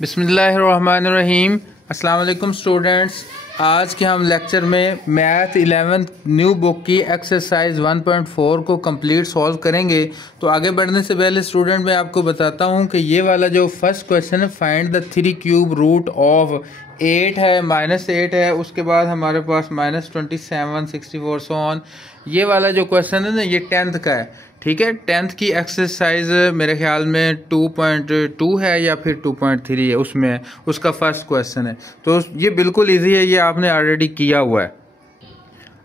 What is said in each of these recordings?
बिस्मिल्लाहिर्रहमानिर्रहीम। अस्सलाम वालेकुम स्टूडेंट्स। आज के हम लेक्चर में मैथ 11th न्यू बुक की एक्सरसाइज 1.4 को कंप्लीट सॉल्व करेंगे। तो आगे बढ़ने से पहले स्टूडेंट मैं आपको बताता हूं कि ये वाला जो फर्स्ट क्वेश्चन है, find the 3 cube root of 8 है, -8 है, उसके बाद हमारे पास -27, 64 सो ऑन। ये वाला जो क्वेश्चन है ना, ये 10th का है। ठीक है, 10th की एक्सरसाइज मेरे ख्याल में 2.2 है या फिर 2.3 है, उसमें उसका फर्स्ट क्वेश्चन है। तो ये बिल्कुल इजी है, ये आपने ऑलरेडी किया हुआ है।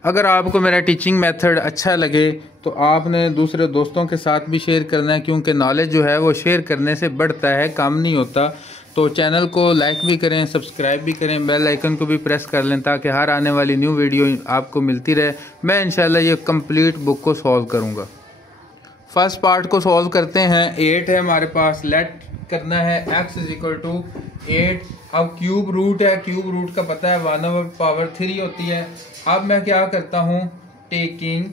अगर आपको मेरा टीचिंग मेथड अच्छा लगे तो आपने दूसरे दोस्तों के साथ भी शेयर करना है, क्योंकि नॉलेज जो है वो शेयर करने से बढ़ता है, कम नहीं होता। तो चैनल को लाइक भी करें, सब्सक्राइब भी करें, बेल आइकन को भी प्रेस कर लें ताकि हर आने वाली न्यू वीडियो आपको मिलती रहे। मैं इंशाल्लाह ये कंप्लीट बुक को सॉल्व करूँगा। फर्स्ट पार्ट को सॉल्व करते हैं। 8 है हमारे पास, लेट करना है x = 8। अब क्यूब रूट है, क्यूब रूट का पता है 1/3 होती है। अब मैं क्या करता हूं, taking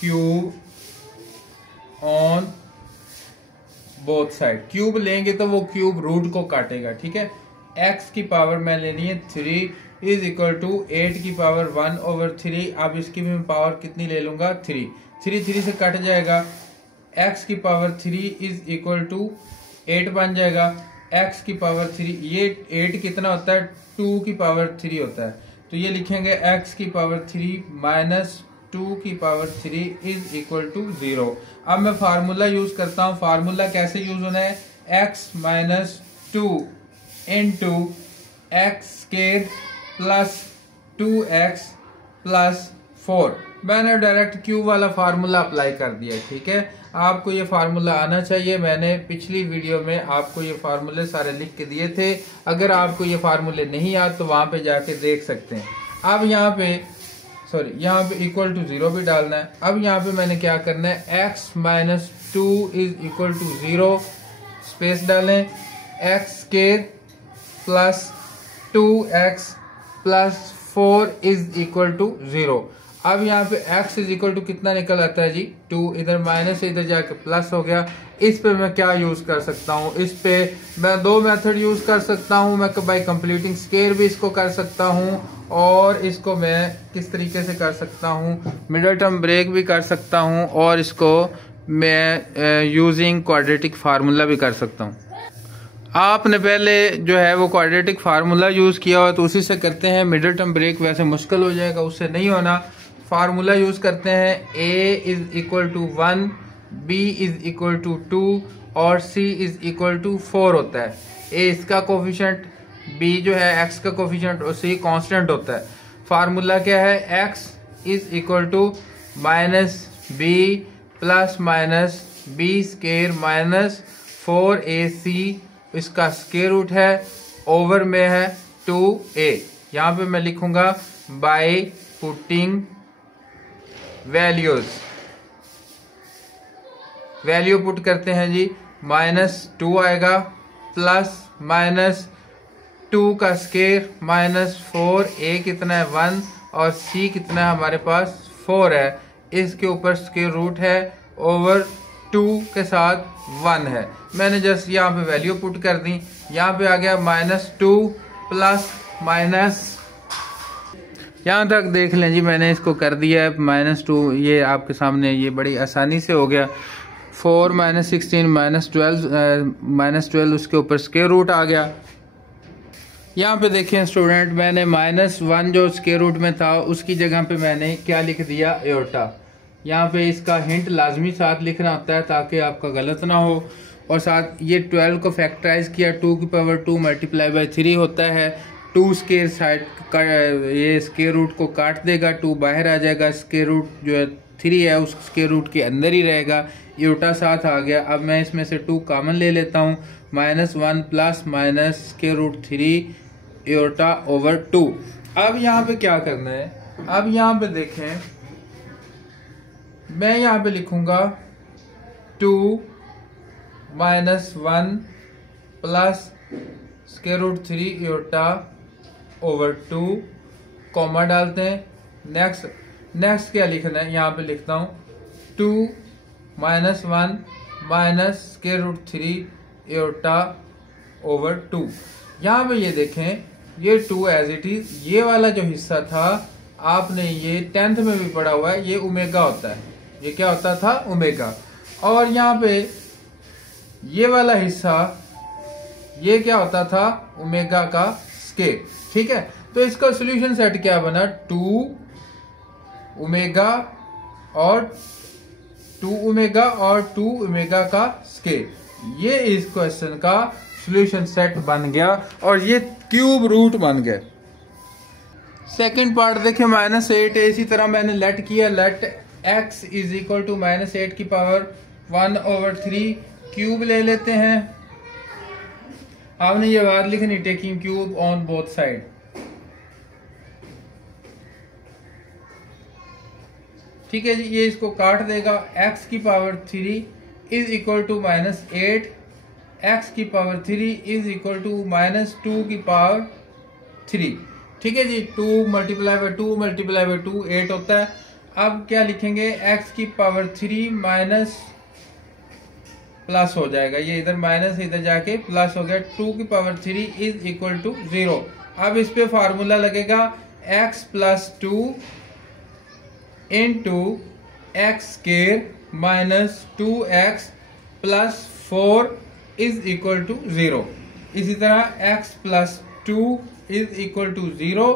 cube on both side. Cube लेंगे तो वो क्यूब रूट को काटेगा। ठीक है, x की पावर मैं लेनी है 3 = 8 की पावर 1/3। अब इसकी भी मैं पावर कितनी ले लूंगा, 3 3 से कट जाएगा। x की पावर 3 = 8 बन जाएगा। x की पावर 3, ये 8 कितना होता है, 2 की पावर 3 होता है। तो ये लिखेंगे x की पावर 3 - 2 की पावर 3 = 0। अब मैं फार्मूला यूज करता हूँ। फार्मूला कैसे यूज होना है, x - 2 इंटू x² + 2x + 4। मैंने डायरेक्ट क्यूब वाला फार्मूला अप्लाई कर दिया। ठीक है, आपको ये फार्मूला आना चाहिए। मैंने पिछली वीडियो में आपको ये फार्मूले सारे लिख के दिए थे। अगर आपको ये फार्मूले नहीं आते तो वहां पे जाके देख सकते हैं। अब यहाँ पे = 0 भी डालना है। अब यहाँ पे मैंने क्या करना है, x - 2 = 0, स्पेस डालें, x² + 2x + 4 = 0। अब यहाँ पे x = कितना निकल आता है जी, 2। इधर माइनस, इधर जाके प्लस हो गया। इस पे मैं क्या यूज कर सकता हूँ, इस पे मैं 2 मेथड यूज कर सकता हूँ। मैं बाय कंप्लीटिंग स्क्वायर भी इसको कर सकता हूँ, और इसको मैं किस तरीके से कर सकता हूँ, मिडिल टर्म ब्रेक भी कर सकता हूँ, और इसको मैं यूजिंग क्वाड्रेटिक फार्मूला भी कर सकता हूँ। आपने पहले जो है वो क्वाड्रेटिक फार्मूला यूज किया हो तो उसी से करते हैं। मिडिल टर्म ब्रेक वैसे मुश्किल हो जाएगा, उससे नहीं होना। फार्मूला यूज करते हैं। a = 1, b = 2 और c = 4 होता है। a इसका कोफिशिएंट, b जो है x का कोफिशिएंट, और c कांस्टेंट होता है। फार्मूला क्या है, x = -b + -b² - 4ac, इसका स्क्वायर रूट है, ओवर में है 2a। यहाँ पे मैं लिखूंगा बाय पुटिंग वैल्यू पुट करते हैं जी। -2 आएगा, प्लस -2 का स्क्वायर -4, a कितना है 1 और c कितना है हमारे पास 4 है। इसके ऊपर स्क्वायर रूट है, ओवर 2 के साथ 1 है। मैंने जस्ट यहाँ पे वैल्यू पुट कर दी। यहाँ पे आ गया -2 +- यहाँ तक देख लें जी, मैंने इसको कर दिया है -2। ये आपके सामने ये बड़ी आसानी से हो गया। 4 - 16 -12 उसके ऊपर स्क्वायर रूट आ गया। यहाँ पे देखें स्टूडेंट, मैंने -1 जो स्क्वायर रूट में था उसकी जगह पे मैंने क्या लिख दिया, एयोटा। यहाँ पे इसका हिंट लाजमी साथ लिखना होता है ताकि आपका गलत ना हो। और साथ ये 12 को फैक्टराइज किया, 2 की पावर 2 × 3 होता है। 2 स्क्वायर साइड का ये स्क्वायर रूट को काट देगा, 2 बाहर आ जाएगा। स्क्वायर रूट जो है 3 है उस स्क्वायर रूट के अंदर ही रहेगा। एयोटा साथ आ गया। अब मैं इसमें से 2 कॉमन ले लेता हूँ। -1 + -√3 एयोटा ओवर 2। अब यहाँ पे क्या करना है, अब यहाँ पे देखें, मैं यहाँ पे लिखूंगा 2 - 1 + √3 एयोटा ओवर 2, कॉमा डालते हैं। नेक्स्ट क्या लिखना है, यहाँ पे लिखता हूँ 2 - 1 minus square root 3 iota over 2। यहाँ पे ये देखें, ये 2 एज इट इज, ये वाला जो हिस्सा था आपने ये 10th में भी पढ़ा हुआ है, ये ओमेगा होता है। ये क्या होता था? ओमेगा। और यहाँ पे ये वाला हिस्सा ये क्या होता था? ओमेगा का स्केल। ठीक है, तो इसका सॉल्यूशन सेट क्या बना? 2 ओमेगा और 2 ओमेगा और 2 ओमेगा का स्केल। ये इस क्वेश्चन का सॉल्यूशन सेट बन गया और ये क्यूब रूट बन गए। सेकंड पार्ट देखें, -8 है। इसी तरह मैंने लेट किया, let x is equal to -8 की पावर 1/3 क्यूब ले लेते हैं। आपने ये बात लिखनी, taking cube on both side. ठीक है जी, ये इसको काट देगा। x की power 3 is equal to -8, x की पावर 3 इज इक्वल टू -2 की पावर 3। ठीक है जी, 2 मल्टीप्लाई बाय 2 मल्टीप्लाई बाय 2 8 होता है। अब क्या लिखेंगे? x की पावर 3 माइनस प्लस हो जाएगा, ये इधर माइनस इधर जाके प्लस हो गया। 2 की पावर 3 इज इक्वल टू 0। अब इस पे फार्मूला लगेगा x plus 2 into x square minus 2x plus 4 is equal to 0। इसी तरह x plus 2 is equal to 0,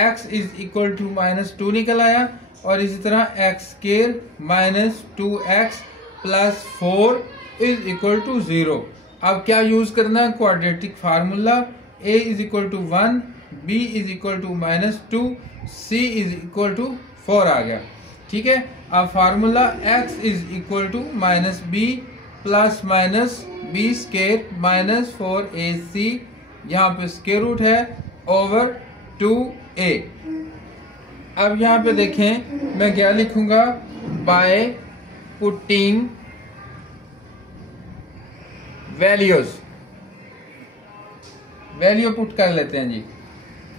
x is equal to -2 निकल आया। और इसी तरह x square minus 2x plus 4 is equal to 0। अब क्या यूज करना है? Quadratic formula. a is equal to 1, b is equal to -2, c is equal to 4 आ गया। ठीक है, अब formula x is equal to -b plus minus b square minus 4ac, यहाँ पे स्क्वायर रूट है ओवर 2a। अब यहाँ पे देखें मैं क्या लिखूंगा? By putting values, value put कर लेते हैं जी।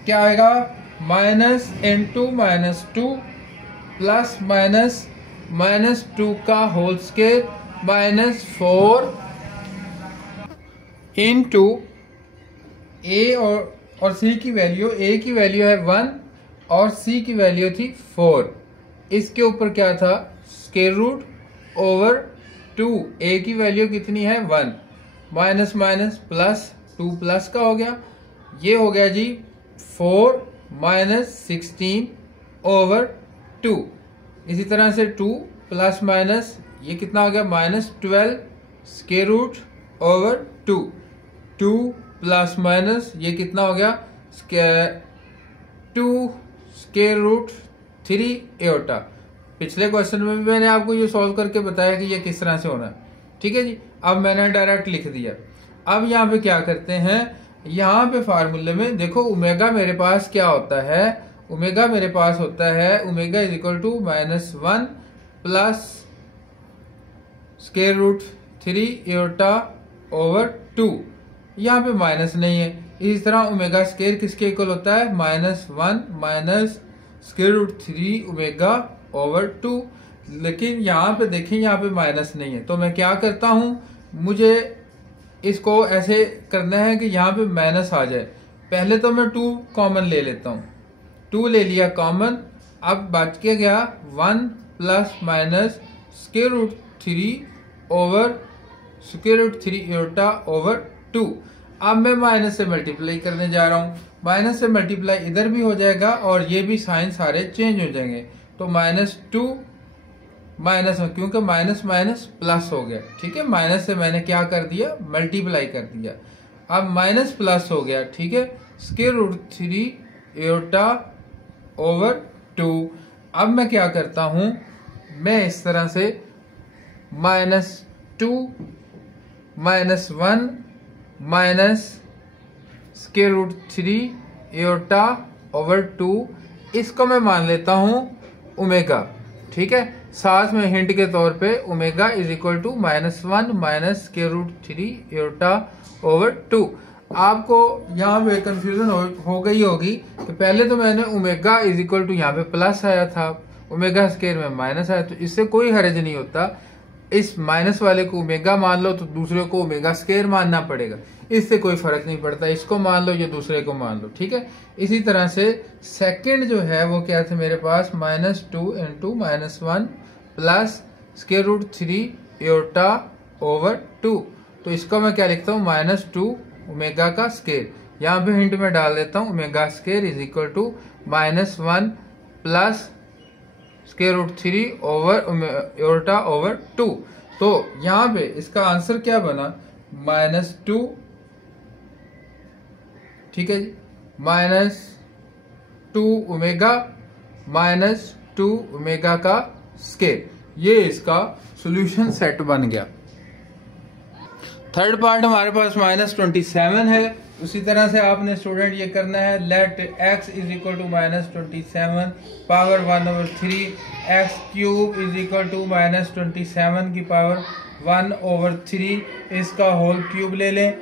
क्या आएगा? माइनस इंटू -2 प्लस माइनस -2 का whole square minus 4 into a और c की वैल्यू, a की वैल्यू है 1 और c की वैल्यू थी 4। इसके ऊपर क्या था? Square root over 2। a की वैल्यू कितनी है? 1। माइनस माइनस प्लस 2 प्लस का हो गया, ये हो गया जी 4 माइनस 16 ओवर 2। इसी तरह से 2 प्लस माइनस ये कितना हो गया? -12 square root over 2। 2 plus minus ये कितना हो गया? 2 स्क्वायर रूट 3 एयोटा। पिछले क्वेश्चन में भी मैंने आपको ये सॉल्व करके बताया कि ये किस तरह से होना है। ठीक है जी, अब मैंने डायरेक्ट लिख दिया। अब यहाँ पे क्या करते हैं? यहाँ पे फार्मूले में देखो ओमेगा मेरे पास क्या होता है? ओमेगा मेरे पास होता है omega is equal to -1 plus square root 3 iota over 2। यहाँ पे माइनस नहीं है। इसी तरह ओमेगा स्क्वायर किसके इक्वल होता है? -1 minus square root 3 omega over 2। लेकिन यहाँ पे देखें, यहाँ पे माइनस नहीं है, तो मैं क्या करता हूँ? मुझे इसको ऐसे करना है कि यहाँ पे माइनस आ जाए। पहले तो मैं 2 कॉमन ले लेता हूँ, 2 ले लिया कॉमन। अब बच के गया 1 plus minus square root 3 over square root 3 iota over 2। अब मैं माइनस से मल्टीप्लाई करने जा रहा हूँ। माइनस से मल्टीप्लाई इधर भी हो जाएगा और ये भी साइन सारे चेंज हो जाएंगे। तो -2 माइनस, क्योंकि माइनस माइनस प्लस हो गया। ठीक है, माइनस से मैंने क्या कर दिया? मल्टीप्लाई कर दिया। अब माइनस प्लस हो गया। ठीक है, स्क्वायर रूट 3 एयोटा ओवर 2। अब मैं क्या करता हूं? मैं इस तरह से -2 -1 minus square root 3 iota over 2, इसको मैं मान लेता हूं ओमेगा। ठीक है, साथ में हिंट के तौर पे omega is equal to -1 minus square root 3 iota over 2। आपको यहाँ पे कंफ्यूजन हो गई होगी कि पहले तो मैंने ओमेगा इज इक्वल टू यहाँ पे प्लस आया था, ओमेगा स्क्वायर में माइनस आया, तो इससे कोई हर्ज नहीं होता। इस माइनस वाले को ओमेगा मान लो तो दूसरे को ओमेगा स्क्वायर मानना पड़ेगा, इससे कोई फर्क नहीं पड़ता, इसको मान लो या दूसरे को मान लो, ठीक है। इसी तरह से सेकंड जो है वो क्या थे मेरे पास, -2 into -1 plus square root 3 iota over 2। तो इसको मैं क्या लिखता हूँ, -2 ओमेगा का स्क्वायर, यहाँ पे हिंट में डाल देता हूँ omega square is equal to -1 plus square root 3 over iota over 2। तो यहाँ पे इसका आंसर क्या बना, -2, ठीक है जी, -2 ओमेगा -2 ओमेगा का स्क्वायर, ये इसका सॉल्यूशन सेट बन गया। थर्ड पार्ट हमारे पास -27 है। उसी तरह से आपने स्टूडेंट ये करना है, let x is equal to -27 power 1/3 x cube is equal to -27 की पावर 1/3, इसका होल क्यूब ले लें।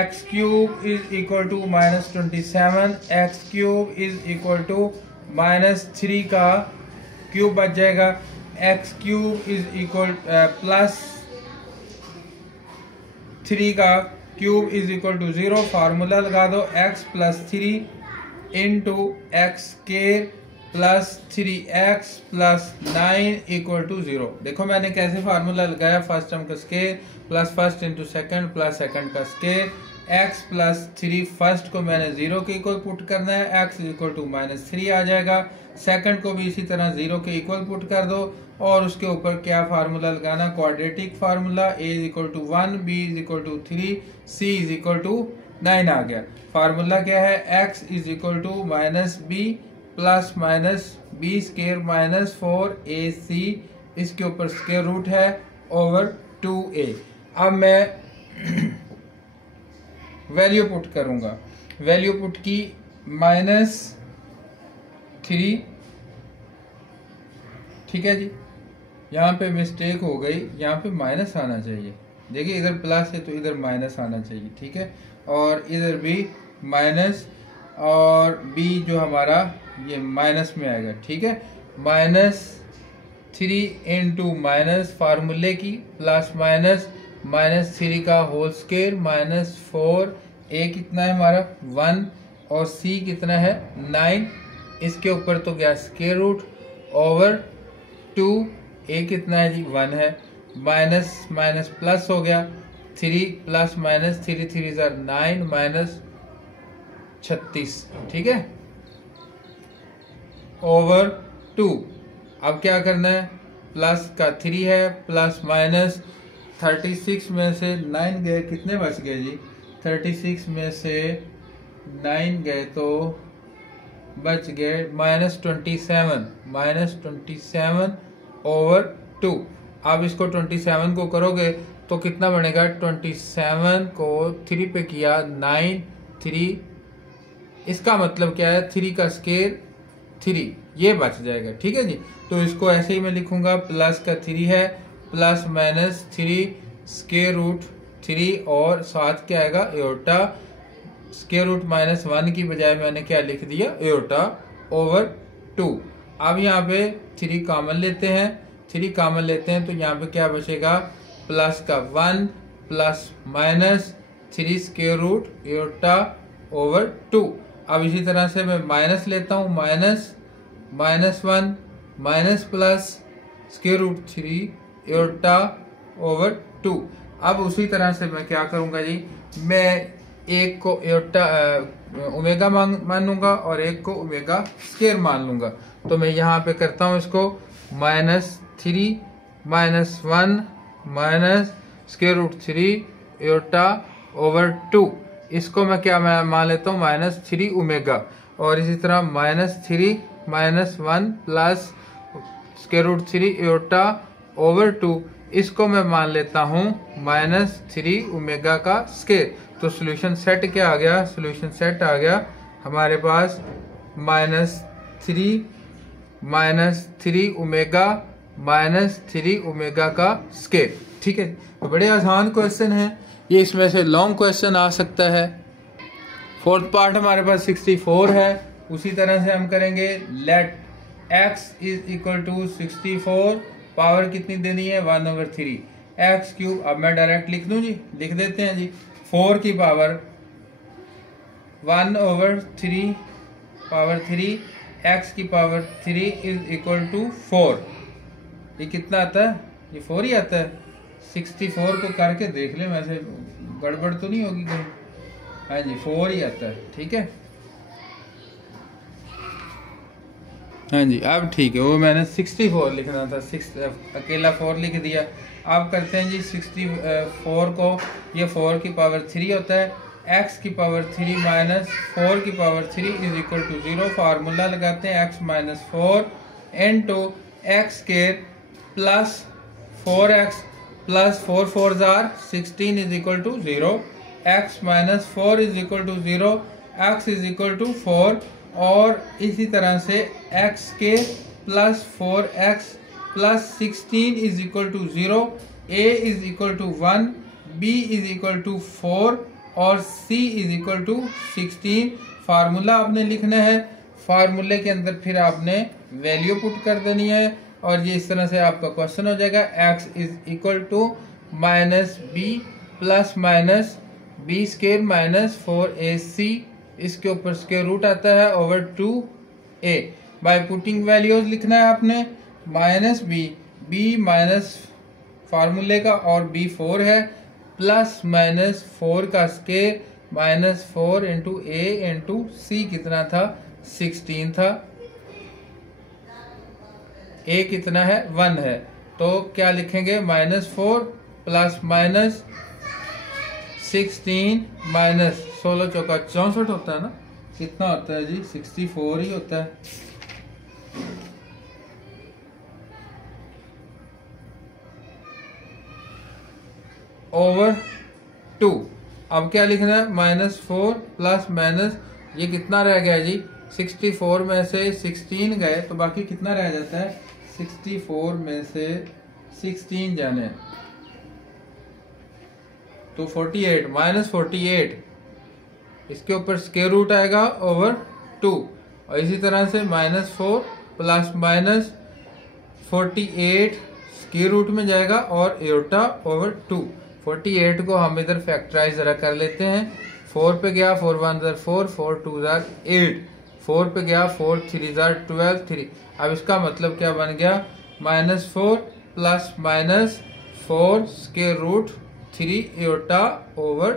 x cube is equal to -27, x cube is equal to -3 का क्यूब बच जाएगा, x cube is equal plus 3 का cube is equal to 0। Formula लगा दो, x plus 3 into x square plus 3x plus 9 equal to 0। देखो मैंने कैसे formula लगाया, फर्स्ट टर्म का square plus first into second plus second का स्क्वायर, x प्लस 3 फर्स्ट को मैंने 0 के इक्वल पुट करना है, x इक्वल टू -3 आ जाएगा। सेकंड को भी इसी तरह 0 के इक्वल पुट कर दो और उसके ऊपर क्या फार्मूला लगाना, quadratic formula, a is equal to 1, b is equal to 3, c is equal to 9 आ गया। फार्मूला क्या है, x is equal to -b plus -b square minus 4ac, इसके ऊपर स्क्वायर रूट है ओवर 2a। अब मैं वैल्यू पुट करूंगा, वैल्यू पुट की -3, ठीक है जी, यहाँ पे मिस्टेक हो गई, यहाँ पे माइनस आना चाहिए, देखिए इधर प्लस है तो इधर माइनस आना चाहिए, ठीक है, और इधर भी माइनस, और b जो हमारा ये माइनस में आएगा, ठीक है। -3 इंटू माइनस फार्मूले की प्लस -3 का होल स्क्वायर -4, a कितना है हमारा 1 और c कितना है 9, इसके ऊपर तो गया स्क्वायर रूट ओवर 2, a कितना है जी 1 है, माइनस माइनस प्लस हो गया, 3 प्लस माइनस 3 3 9 -36, ठीक है, ओवर 2। अब क्या करना है, प्लस का 3 है, प्लस माइनस 36 में से 9 गए, कितने बच गए जी, 36 में से 9 गए तो बच गए -27 ओवर 2। अब इसको 27 को करोगे तो कितना बनेगा, 27 को 3 पे किया 9, 3, इसका मतलब क्या है 3 का स्क्वायर 3, ये बच जाएगा, ठीक है जी। तो इसको ऐसे ही मैं लिखूंगा, प्लस का 3 है प्लस -3 स्क्वायर रूट 3 और साथ क्या आएगा एयोटा, स्क्वायर रूट -1 की बजाय मैंने क्या लिख दिया एयोटा ओवर 2। अब यहाँ पे 3 कॉमन लेते हैं, 3 कॉमन लेते हैं तो यहाँ पे क्या बचेगा, प्लस का 1 plus -3 square root iota over 2। अब इसी तरह से मैं माइनस लेता हूँ, -1 minus plus square root 3 iota over 2। अब उसी तरह से मैं क्या करूंगा जी, मैं एक को एयोटा ओमेगा मानूंगा और एक को ओमेगा स्क्वायर मान लूंगा। तो मैं यहाँ पे करता हूँ इसको, -3 -1 minus square root 3 iota over 2, इसको मैं क्या मान लेता हूँ -3 ओमेगा, और इसी तरह -3 -1 plus square root 3 iota over 2, इसको मैं मान लेता हूँ -3 ओमेगा का स्क्वायर। तो सॉल्यूशन सेट क्या आ गया, सॉल्यूशन सेट आ गया हमारे पास -3 ओमेगा -3 ओमेगा का स्क्वायर, ठीक है। तो बड़े आसान क्वेश्चन है ये, इसमें से लॉन्ग क्वेश्चन आ सकता है। फोर्थ पार्ट हमारे पास 64 है, उसी तरह से हम करेंगे, let x is equal to 64, power कितनी देनी है 1/3, एक्स क्यूब। अब मैं डायरेक्ट लिख दूं जी, लिख देते हैं जी, 4 की पावर 1/3 पावर 3 एक्स की पावर 3 इज इक्वल टू 4। ये कितना आता है? ये 4 ही आता है। 64 को करके देख लें, वैसे गड़बड़ तो नहीं होगी कहीं। हाँ जी 4 ही आता है, ठीक है। हाँ जी अब ठीक है, वो मैंने 64 लिखना था, 6 अकेला 4 लिख दिया। अब करते हैं जी 64 को, ये 4 की पावर 3 होता है, x की पावर 3 माइनस 4 की power 3 is equal to 0। Formula लगाते हैं x minus 4 into x square plus 4x plus 4 4 जार 16 is equal to 0। x minus 4 is equal to 0, x is equal to 4। और इसी तरह से x के plus 4x plus 16 is equal to 0, a is equal to 1, b is equal to 4 और c is equal to 16। Formula आपने लिखना है, फार्मूले के अंदर फिर आपने वैल्यू पुट कर देनी है और ये इस तरह से आपका क्वेश्चन हो जाएगा। x is equal to minus B plus minus B square minus 4ac, इसके ऊपर स्क्वायर रूट आता है over 2a। By putting values लिखना है आपने, माइनस बी माइनस फार्मूले का और b 4 है, प्लस माइनस 4 का square minus 4 into a into c कितना था? 16 था। a कितना है? 1 है। तो क्या लिखेंगे? माइनस 4 प्लस माइनस 16 माइनस 16 चौका 64 होता है ना, कितना होता है जी? 64 ही होता है। ओवर 2। अब क्या लिखना है? माइनस 4 प्लस माइनस, ये कितना रह गया जी? 64 में से 16 गए तो बाकी कितना रह जाता है? 64 में से 16 जाने तो 48 माइनस 48, इसके ऊपर स्क्वायर रूट आएगा ओवर 2। और इसी तरह से minus 4 plus minus 48 square root में जाएगा और एटा ओवर 2। 48 को हम इधर फैक्टराइज जरा कर लेते हैं। 4 पे गया, 4 1 जार 4, 4 2 जार 8, 4 पे गया, 4 3 जार 12 3। अब इसका मतलब क्या बन गया? Minus 4 plus minus 4 square root 3 iota over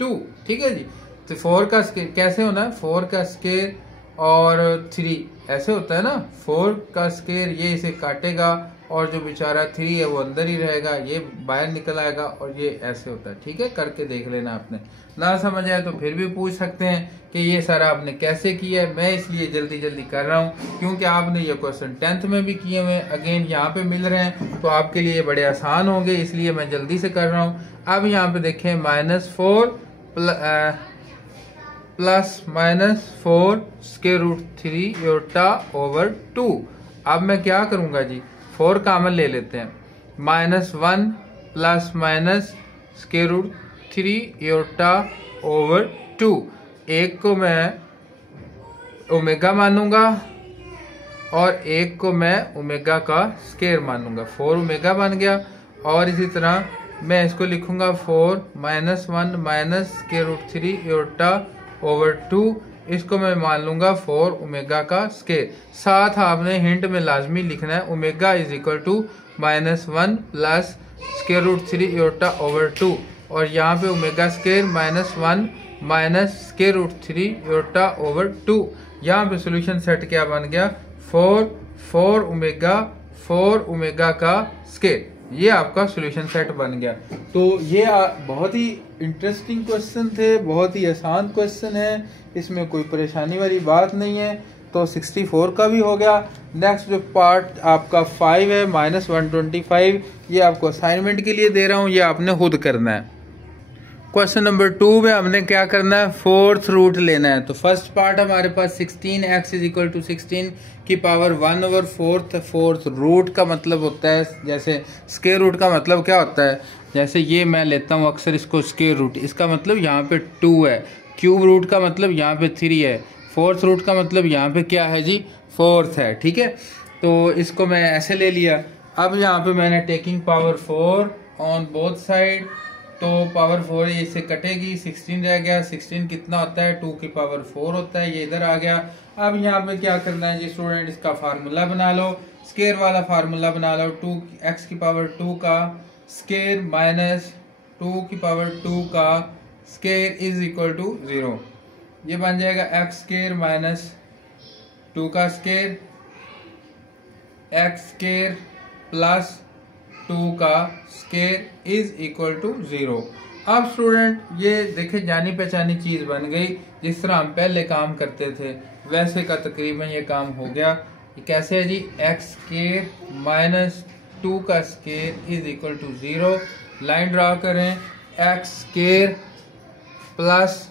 2, ठीक है जी। तो 4 का स्क्वायर कैसे होना है? 4 का स्क्वायर और 3 ऐसे होता है ना, 4 का स्क्वायर ये इसे काटेगा और जो बेचारा 3 है वो अंदर ही रहेगा, ये बाहर निकल आएगा और ये ऐसे होता है, ठीक है। करके देख लेना आपने, ना समझ आए तो फिर भी पूछ सकते हैं कि ये सारा आपने कैसे किया है। मैं इसलिए जल्दी जल्दी कर रहा हूँ क्योंकि आपने ये क्वेश्चन 10th में भी किए हुए हैं, अगेन यहाँ पे मिल रहे हैं तो आपके लिए बड़े आसान होंगे, इसलिए मैं जल्दी से कर रहा हूँ। अब यहाँ पे देखें, minus 4 plus minus 4 square root 3 iota over 2। अब मैं क्या करूंगा जी? 4 कॉमन ले लेते हैं, minus 1 plus minus square root 3 iota over 2। एक को मैं ओमेगा मानूंगा और एक को मैं ओमेगा का स्क्वायर मानूंगा। 4 ओमेगा बन गया और इसी तरह मैं इसको लिखूंगा 4 minus 1 minus square root 3 iota over 2। इसको मैं मान लूंगा 4 ओमेगा का स्क्वायर। साथ आपने हिंट में लाजमी लिखना है omega is equal to minus 1 plus square root 3 iota over 2 और यहाँ पे omega square minus 1 minus square root 3 iota over 2। यहाँ पे सोल्यूशन सेट क्या बन गया? 4 ओमेगा का स्क्वायर। ये आपका सॉल्यूशन सेट बन गया। तो ये बहुत ही इंटरेस्टिंग क्वेश्चन थे, बहुत ही आसान क्वेश्चन है, इसमें कोई परेशानी वाली बात नहीं है। तो 64 का भी हो गया। नेक्स्ट जो पार्ट आपका 5 है माइनस 125, ये आपको असाइनमेंट के लिए दे रहा हूँ, ये आपने खुद करना है। क्वेश्चन नंबर 2 में हमने क्या करना है? 4th रूट लेना है। तो फर्स्ट पार्ट हमारे पास 16x इज इक्वल टू 16 की पावर 1 ओवर 4th रूट का मतलब होता है, जैसे स्क्वायर रूट का मतलब क्या होता है, जैसे ये मैं लेता हूँ अक्सर इसको स्क्वायर रूट, इसका मतलब यहाँ पे 2 है, क्यूब रूट का मतलब यहाँ पे 3 है, 4th रूट का मतलब यहाँ पे क्या है जी? 4th है, ठीक है। तो इसको मैं ऐसे ले लिया। अब यहाँ पे मैंने taking power 4 on both side, तो पावर 4 इससे कटेगी, 16 रह गया। 16 कितना होता है? 2 की पावर 4 होता है, ये इधर आ गया। अब यहाँ पे क्या करना है जी स्टूडेंट, इसका फार्मूला बना लो, स्केयर वाला फार्मूला बना लो। 2x की पावर 2 का स्केयर माइनस 2 की पावर 2 का स्केयर इज इक्वल टू 0। ये बन जाएगा एक्स स्केयर माइनस 2 का स्केयर, एक्स स्केयर प्लस 2 का स्केयर इज इक्वल टू 0। अब स्टूडेंट ये देखे जानी पहचानी चीज बन गई, जिस तरह हम पहले काम करते थे वैसे का तकरीबन ये काम हो गया। ये कैसे है जी? एक्स स्केयर माइनस 2 का square is equal to 0। Line draw करें, एक्स स्केयर प्लस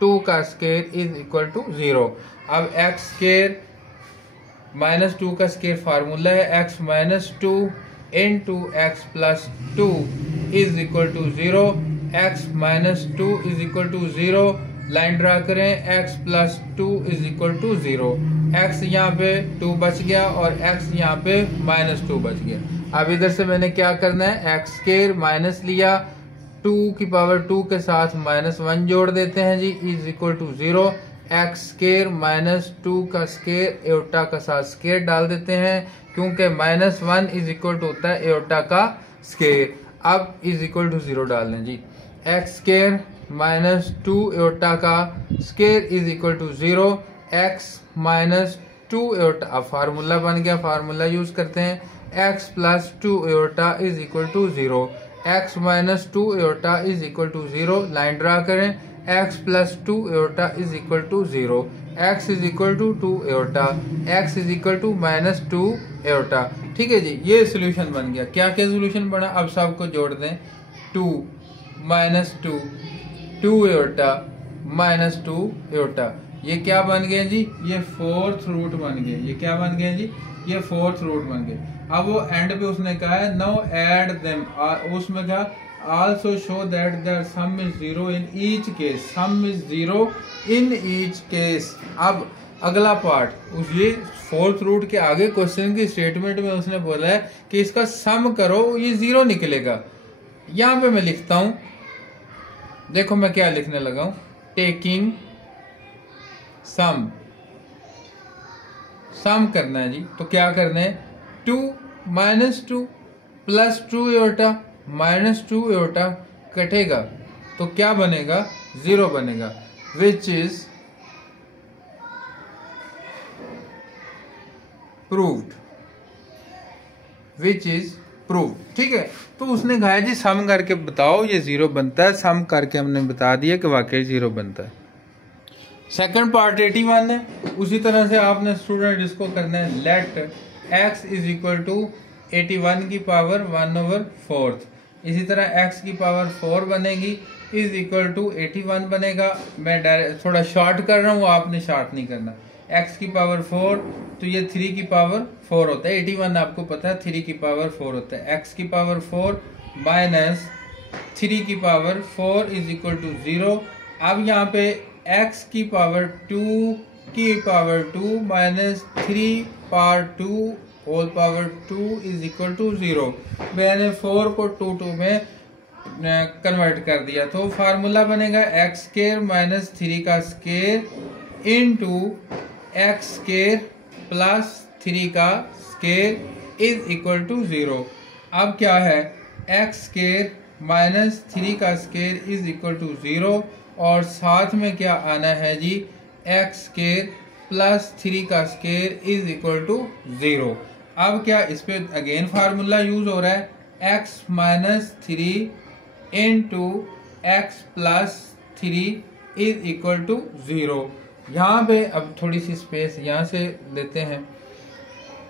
2 का स्केयर इज इक्वल टू 0। अब एक्स स्केयर माइनस 2 का स्केयर फार्मूला है x minus 2 into x plus 2 is equal to 0। X minus 2 is equal to 0। Line draw करें, x plus 2 is equal to 0। X यहाँ पे 2 बच गया और एक्स यहाँ पे माइनस 2 बच गया। अब इधर से मैंने क्या करना है, एक्स स्केयर माइनस लिया, 2 की पावर 2 के साथ माइनस 1 जोड़ देते हैं जी, is equal to 0। X square minus 2 का स्केयर एओटा का साथ स्केयर डाल देते हैं, क्योंकि माइनस 1 इज इक्वल टू होता है एओटा का स्केयर। अब इज इक्वल टू 0 डाल लें जी। एक्स स्केयर माइनस 2 एओटा का square is equal to 0। X minus 2 iota, अब फार्मूला बन गया, फार्मूला यूज करते हैं, x plus 2 iota is equal to 0। X minus 2 iota is equal to 0। Line draw करें, x plus 2 iota is equal to 0। x is equal to 2 iota, x is equal to minus 2 iota. ठीक है जी, ये solution बन गया। क्या क्या solution बना? अब सबको जोड़ दें, 2 माइनस 2 एओटा माइनस 2 एओटा, ये क्या बन गए जी? ये फोर्थ रूट बन गए। ये क्या बन गए जी? ये फोर्थ रूट बन गए। अब वो एंड पे उसने कहा है नाउ ऐड देम, उसमें कहा also show that the sum is 0 in each case, sum is 0 in each case। अब अगला पार्ट, उस ये फोर्थ रूट के आगे क्वेश्चन की स्टेटमेंट में उसने बोला है कि इसका सम करो, ये 0 निकलेगा। यहाँ पे मैं लिखता हूं, देखो मैं क्या लिखने लगा हूं, टेकिंग सम करना है जी। तो क्या करना है, 2 minus 2 plus 2 aorta minus 2 aorta कटेगा तो क्या बनेगा? 0 बनेगा, which is proved, which is proved. ठीक है, तो उसने कहा जी सम करके बताओ ये 0 बनता है। सम करके हमने बता दिया कि वाकई 0 बनता है। सेकंड पार्ट 81 है। उसी तरह से आपने स्टूडेंट इसको करना है, let x is equal to 81 की पावर 1/4। इसी तरह x की पावर 4 बनेगी, इज इक्वल टू 81 बनेगा। मैं डायरेक्ट थोड़ा शॉर्ट कर रहा हूँ, आपने शॉर्ट नहीं करना। x की पावर 4 तो ये 3 की पावर 4 होता है, 81 आपको पता है 3 की पावर 4 होता है। x की पावर 4 माइनस 3 की पावर 4 इज इक्वल टू 0। अब यहाँ पे x की पावर 2 की power 2 minus 3 power 2 whole power 2 is equal to 0। मैंने 4 को 2 में कन्वर्ट कर दिया, तो फार्मूला बनेगा एक्स स्केयर माइनस 3 का square into x square plus 3 का स्केयर इज इक्वल टू 0। अब क्या है, एक्स स्केयर माइनस 3 का स्केयर इज इक्वल टू 0 और साथ में क्या आना है जी, एक्स स्केयर प्लस 3 का स्केयर इज इक्वल टू 0। अब क्या इस पे अगेन फार्मूला यूज हो रहा है, x minus 3 into x plus 3 is equal to 0। यहाँ पे अब थोड़ी सी स्पेस यहाँ से लेते हैं,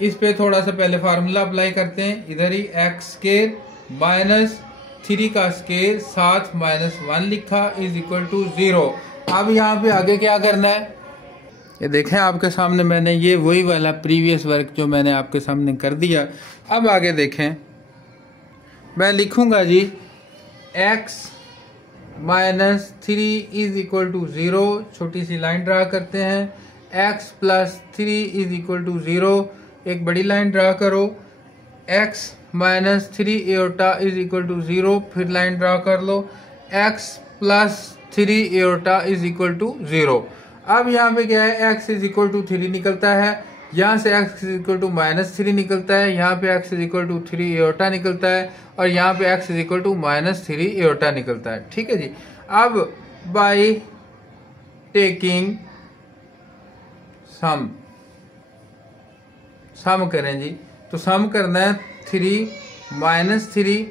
इस पे थोड़ा सा पहले फार्मूला अप्लाई करते हैं। इधर ही एक्स स्केयर माइनस 3 का स्केयर साथ माइनस 1 लिखा इज इक्वल टू 0। अब यहाँ पे आगे क्या करना है, ये देखें आपके सामने मैंने ये वही वाला प्रीवियस वर्क जो मैंने आपके सामने कर दिया। अब आगे देखें, मैं लिखूंगा जी x minus 3 is equal to 0। छोटी सी लाइन ड्रा करते हैं, x plus 3 is equal to 0। एक बड़ी लाइन ड्रा करो, x minus 3 iota is equal to 0, फिर लाइन ड्रा कर लो, x plus 3 iota is equal to 0। अब यहाँ पे क्या है, x इज इक्वल टू 3 निकलता है, यहाँ से x is equal to minus 3 निकलता है, यहाँ पे x is equal to 3 iota निकलता है, और यहाँ पे x is equal to minus 3 iota निकलता है। ठीक है जी। अब बाई टेकिंग सम करें जी, तो सम करना है 3 minus 3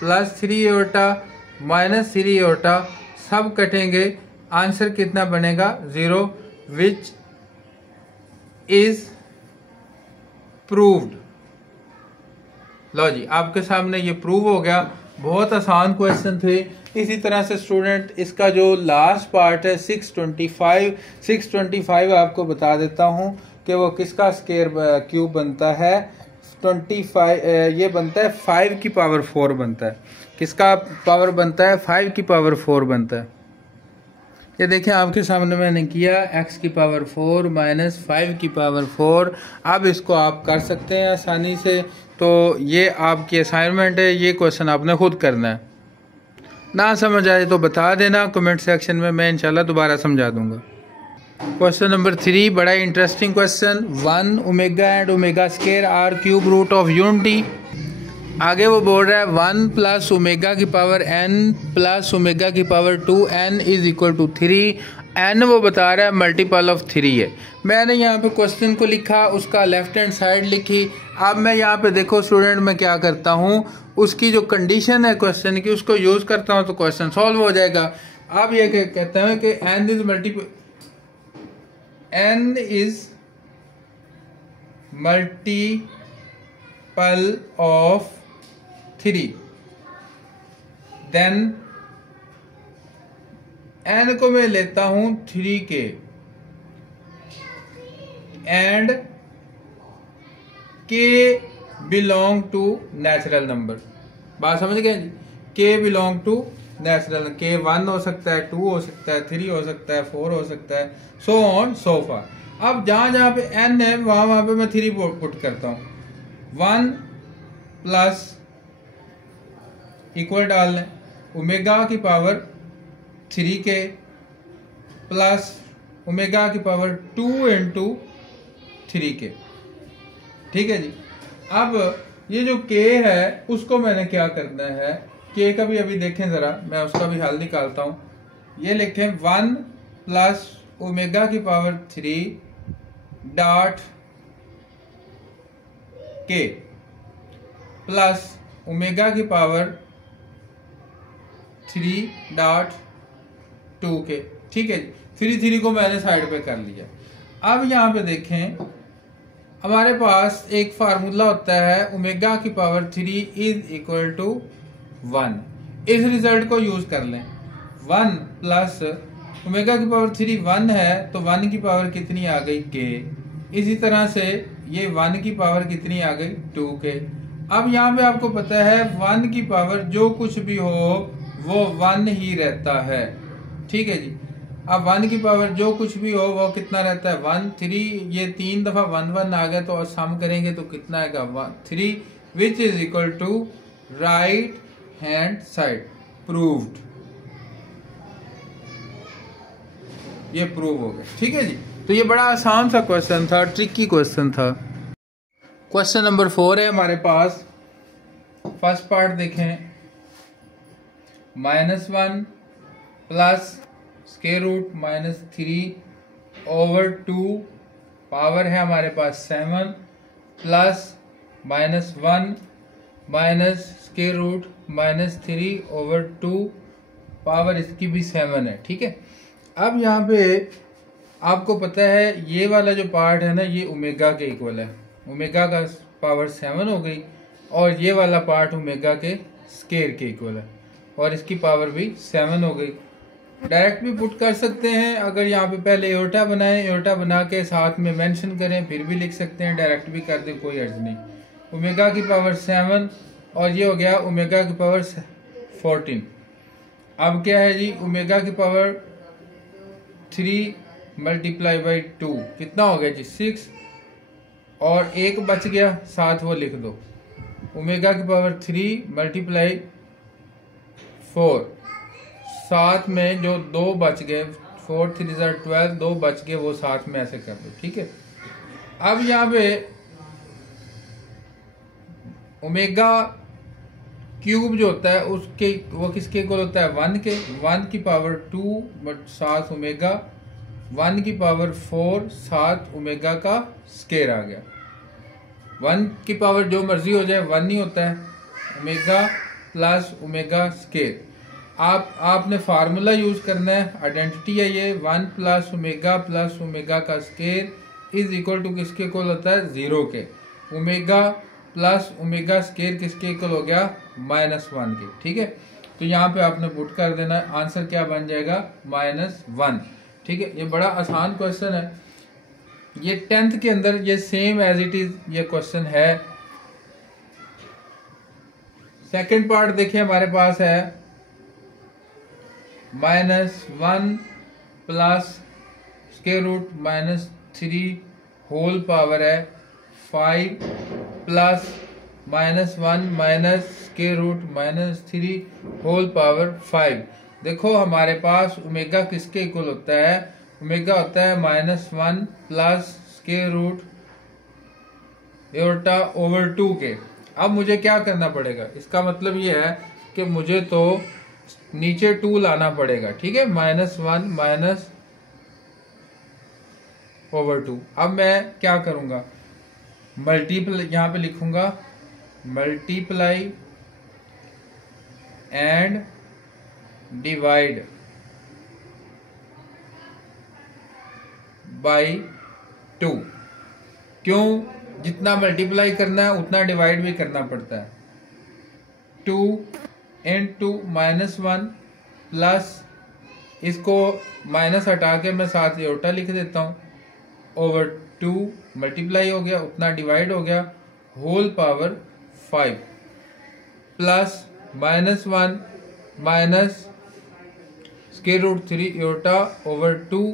plus 3 aorta minus 3 aorta, सब कटेंगे, आंसर कितना बनेगा 0, विच इज प्रूव्ड। लो जी, आपके सामने ये प्रूव हो गया। बहुत आसान क्वेश्चन थे। इसी तरह से स्टूडेंट इसका जो लास्ट पार्ट है 625 आपको बता देता हूँ कि वो किसका स्केयर क्यूब बनता है। 25 ये बनता है 5 की पावर 4 बनता है। किसका पावर बनता है, 5 की पावर 4 बनता है। ये देखें आपके सामने मैंने किया x की पावर 4 माइनस 5 की पावर 4। अब इसको आप कर सकते हैं आसानी से। तो ये आपकी असाइनमेंट है, ये क्वेश्चन आपने खुद करना है। ना समझ आए तो बता देना कमेंट सेक्शन में, मैं इंशाल्लाह दोबारा समझा दूंगा। क्वेश्चन नंबर 3 बड़ा interesting question. 1 omega and omega square are cube root of unity. आगे वो बोल रहा है 1 प्लस ओमेगा की पावर n प्लस ओमेगा की power 2n is equal to 3। n वो बता रहा है मल्टीपल ऑफ 3 है। मैंने यहाँ पे क्वेश्चन को लिखा, उसका लेफ्ट हैंड साइड लिखी। अब मैं यहाँ पे देखो स्टूडेंट मैं क्या करता हूँ, उसकी जो कंडीशन है क्वेश्चन की उसको यूज करता हूँ तो क्वेश्चन सॉल्व हो जाएगा। अब ये कहते हैं कि n is multiple of 3, then n को मैं लेता हूं 3k and k belong to natural number. बात समझ गए जी? k belong to natural, k 1 हो सकता है, 2 हो सकता है, 3 हो सकता है, 4 हो सकता है, सो ऑन सो फार। अब जहां जहां पे n है वहां पे मैं 3 पुट करता हूं। 1 प्लस इक्वल डाल लें ओमेगा की पावर 3k प्लस ओमेगा की पावर 2 इंटू 3k। ठीक है जी। अब ये जो k है उसको मैंने क्या करना है, k का भी अभी देखें जरा, मैं उसका भी हल निकालता हूं। ये लिखें 1 प्लस ओमेगा की power 3 dot k plus omega की पावर 3 डॉट 2k। ठीक है जी। 3 को मैंने साइड पे कर लिया। अब यहाँ पे देखें हमारे पास एक फार्मूला होता है ओमेगा की पावर 3 इज इक्वल टू 1। इस रिजल्ट को यूज कर लें। 1 प्लस ओमेगा की पावर 3 1 है तो 1 की पावर कितनी आ गई, k। इसी तरह से ये 1 की पावर कितनी आ गई, 2k। अब यहाँ पे आपको पता है 1 की पावर जो कुछ भी हो वो 1 ही रहता है। ठीक है जी। अब 1 की पावर जो कुछ भी हो वो कितना रहता है, 1 3। ये 3 दफा 1 1 आ गया तो सम करेंगे तो कितना आएगा, 3 which is equal to right hand side. Proved, ये प्रूव हो गया। ठीक है जी। तो ये बड़ा आसान सा क्वेश्चन था, ट्रिकी क्वेश्चन था। क्वेश्चन नंबर 4 है हमारे पास। फर्स्ट पार्ट देखें, -1 plus square root -3 over 2 power है हमारे पास 7 plus -1 minus square root -3 over 2 power इसकी भी 7 है। ठीक है। अब यहाँ पे आपको पता है ये वाला जो पार्ट है ना ये ओमेगा के इक्वल है, ओमेगा का पावर 7 हो गई, और ये वाला पार्ट ओमेगा के स्क्वायर के इक्वल है और इसकी पावर भी 7 हो गई। डायरेक्ट भी पुट कर सकते हैं, अगर यहाँ पे पहले एओर्टा बनाएं, एओर्टा बना के साथ में मेंशन करें फिर भी लिख सकते हैं, डायरेक्ट भी कर दें, कोई अर्ज नहीं। ओमेगा की पावर 7 और ये हो गया ओमेगा की पावर 14। अब क्या है जी, ओमेगा की पावर 3 मल्टीप्लाई बाई 2 कितना हो गया जी, 6, और एक बच गया, साथ वो लिख दो। ओमेगा की पावर 3 मल्टीप्लाई 4, साथ में जो 2 बच गए, 4 3 12, 2 बच गए, वो साथ में ऐसे कर दो, ठीक है। अब यहाँ पे ओमेगा क्यूब जो होता है उसके वो किसके इक्वल होता है 1 के, 1 की पावर 2 बट 7 ओमेगा, 1 की पावर 4 7 ओमेगा का स्केयर आ गया। 1 की पावर जो मर्जी हो जाए 1 नहीं होता है, ओमेगा प्लस ओमेगा स्केयर। आपने फार्मूला यूज करना है, आइडेंटिटी है ये, 1 प्लस ओमेगा का स्केयर इज इक्वल टू किसके इक्वल होता है 0 के। ओमेगा प्लस ओमेगा स्केयर किसके इक्वल हो गया -1 के, ठीक है। तो यहाँ पे आपने पुट कर देना है, आंसर क्या बन जाएगा -1, ठीक है। ये बड़ा आसान क्वेश्चन है, ये 10th के अंदर ये सेम एज इट इज ये क्वेश्चन है। सेकंड पार्ट देखिए हमारे पास है -1 plus square root -3 whole power है 5 plus -1 minus square root -3 whole power 5। देखो हमारे पास ओमेगा किसके इक्वल होता है, ओमेगा होता है -1 plus square root iota over 2 के। अब मुझे क्या करना पड़ेगा, इसका मतलब ये है कि मुझे तो नीचे 2 लाना पड़ेगा, ठीक है, -1 माइनस ओवर 2। अब मैं क्या करूंगा, मल्टीप्लाई यहाँ पे लिखूंगा, मल्टीप्लाई एंड डिवाइड बाई 2। क्यों, जितना मल्टीप्लाई करना है उतना डिवाइड भी करना पड़ता है। 2 इंटू -1 प्लस, इसको माइनस हटा के मैं साथ एओर्टा लिख देता हूँ, ओवर 2 मल्टीप्लाई हो गया, उतना डिवाइड हो गया, whole power 5 plus -1 minus square root 3 iota over 2,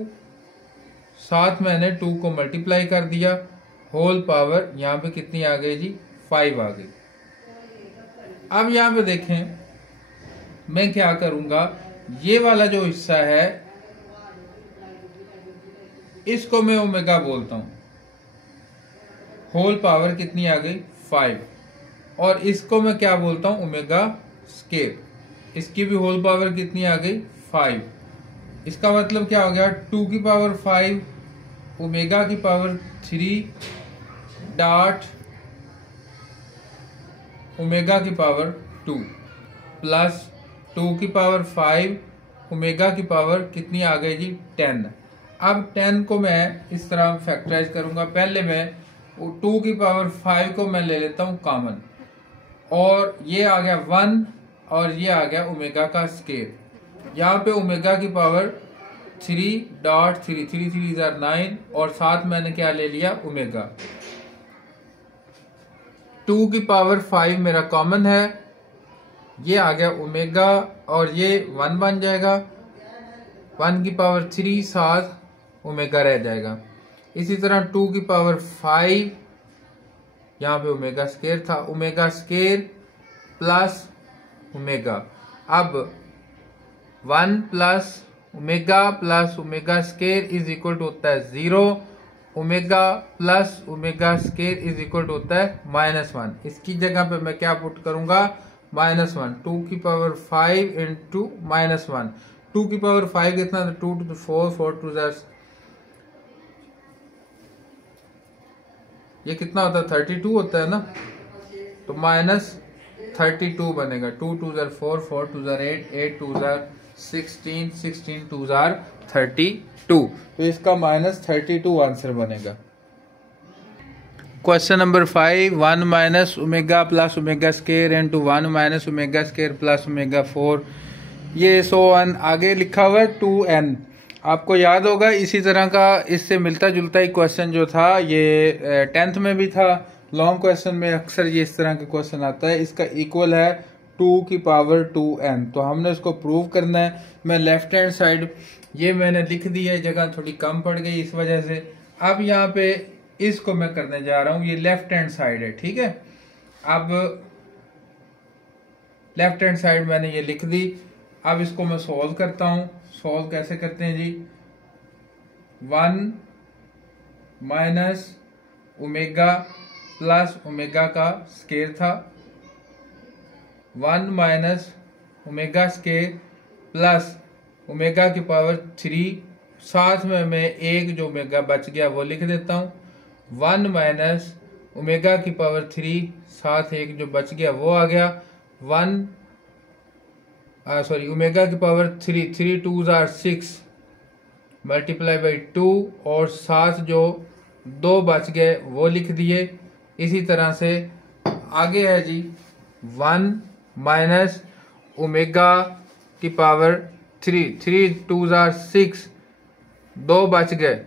साथ मैंने 2 को मल्टीप्लाई कर दिया, होल पावर यहाँ पे कितनी आ गई जी 5 आ गई। अब यहाँ पे देखें मैं क्या करूंगा, ये वाला जो हिस्सा है इसको मैं ओमेगा बोलता हूं, होल पावर कितनी आ गई 5, और इसको मैं क्या बोलता हूं ओमेगा स्केयर, इसकी भी होल पावर कितनी आ गई 5। इसका मतलब क्या हो गया 2 की पावर 5 ओमेगा की पावर 3 डॉट ओमेगा की पावर 2 प्लस 2 की पावर 5 ओमेगा की पावर कितनी आ गई जी 10। अब 10 को मैं इस तरह फैक्टराइज करूंगा, पहले मैं 2 की पावर 5 को मैं ले लेता हूं कॉमन, और ये आ गया 1 और ये आ गया ओमेगा का स्केयर। यहाँ पे ओमेगा की पावर 3 डॉट 3 3 3 9, और साथ मैंने क्या ले लिया ओमेगा। 2 की पावर 5 मेरा कॉमन है, ये आ गया ओमेगा, और ये 1 बन जाएगा, 1 की पावर 3 साथ ओमेगा रह जाएगा। इसी तरह 2 की पावर 5 यहाँ पे ओमेगा स्केयर था, ओमेगा स्केयर प्लस ओमेगा। अब 1 plus omega square is equal to होता है 0, omega plus omega square is equal to होता है -1। इसकी जगह पे मैं क्या पुट करूंगा -1, 2 की पावर 5 इंटू -1। 2 की पावर 5 कितना, 2 to 4 4 to 10, ये कितना होता है 32 होता है ना, तो -32 बनेगा। 2 2 4 4 2 8 8 2 16 16 2 32, तो इसका -32 आंसर बनेगा। Question number 5, 1 minus omega plus omega square into 1 minus omega square plus omega 4, ये 100 आगे लिखा हुआ है 2n। आपको याद होगा इसी तरह का इससे मिलता जुलता ही क्वेश्चन जो था ये 10th में भी था, लॉन्ग क्वेश्चन में अक्सर ये इस तरह के क्वेश्चन आता है। इसका इक्वल है 2 की पावर 2n, तो हमने इसको प्रूव करना है। मैं लेफ्ट हैंड साइड ये मैंने लिख दी है, जगह थोड़ी कम पड़ गई इस वजह से। अब यहाँ पे इसको मैं करने जा रहा हूँ, ये लेफ्ट हैंड साइड है, ठीक है। अब लेफ्ट हैंड साइड मैंने ये लिख दी। अब इसको मैं सॉल्व करता हूं। सॉल्व कैसे करते हैं जी, 1 माइनस ओमेगा प्लस ओमेगा का स्केयर था, 1 minus omega square plus omega की पावर 3, साथ में मैं एक जो ओमेगा बच गया वो लिख देता हूँ, 1 माइनस ओमेगा की पावर 3 साथ एक जो बच गया वो आ गया, ओमेगा की power 3 2s are 6 multiply by 2 और साथ जो 2 बच गए वो लिख दिए। इसी तरह से आगे है जी 1 माइनस ओमेगा की पावर 3 2s are 6, 2 बच गए,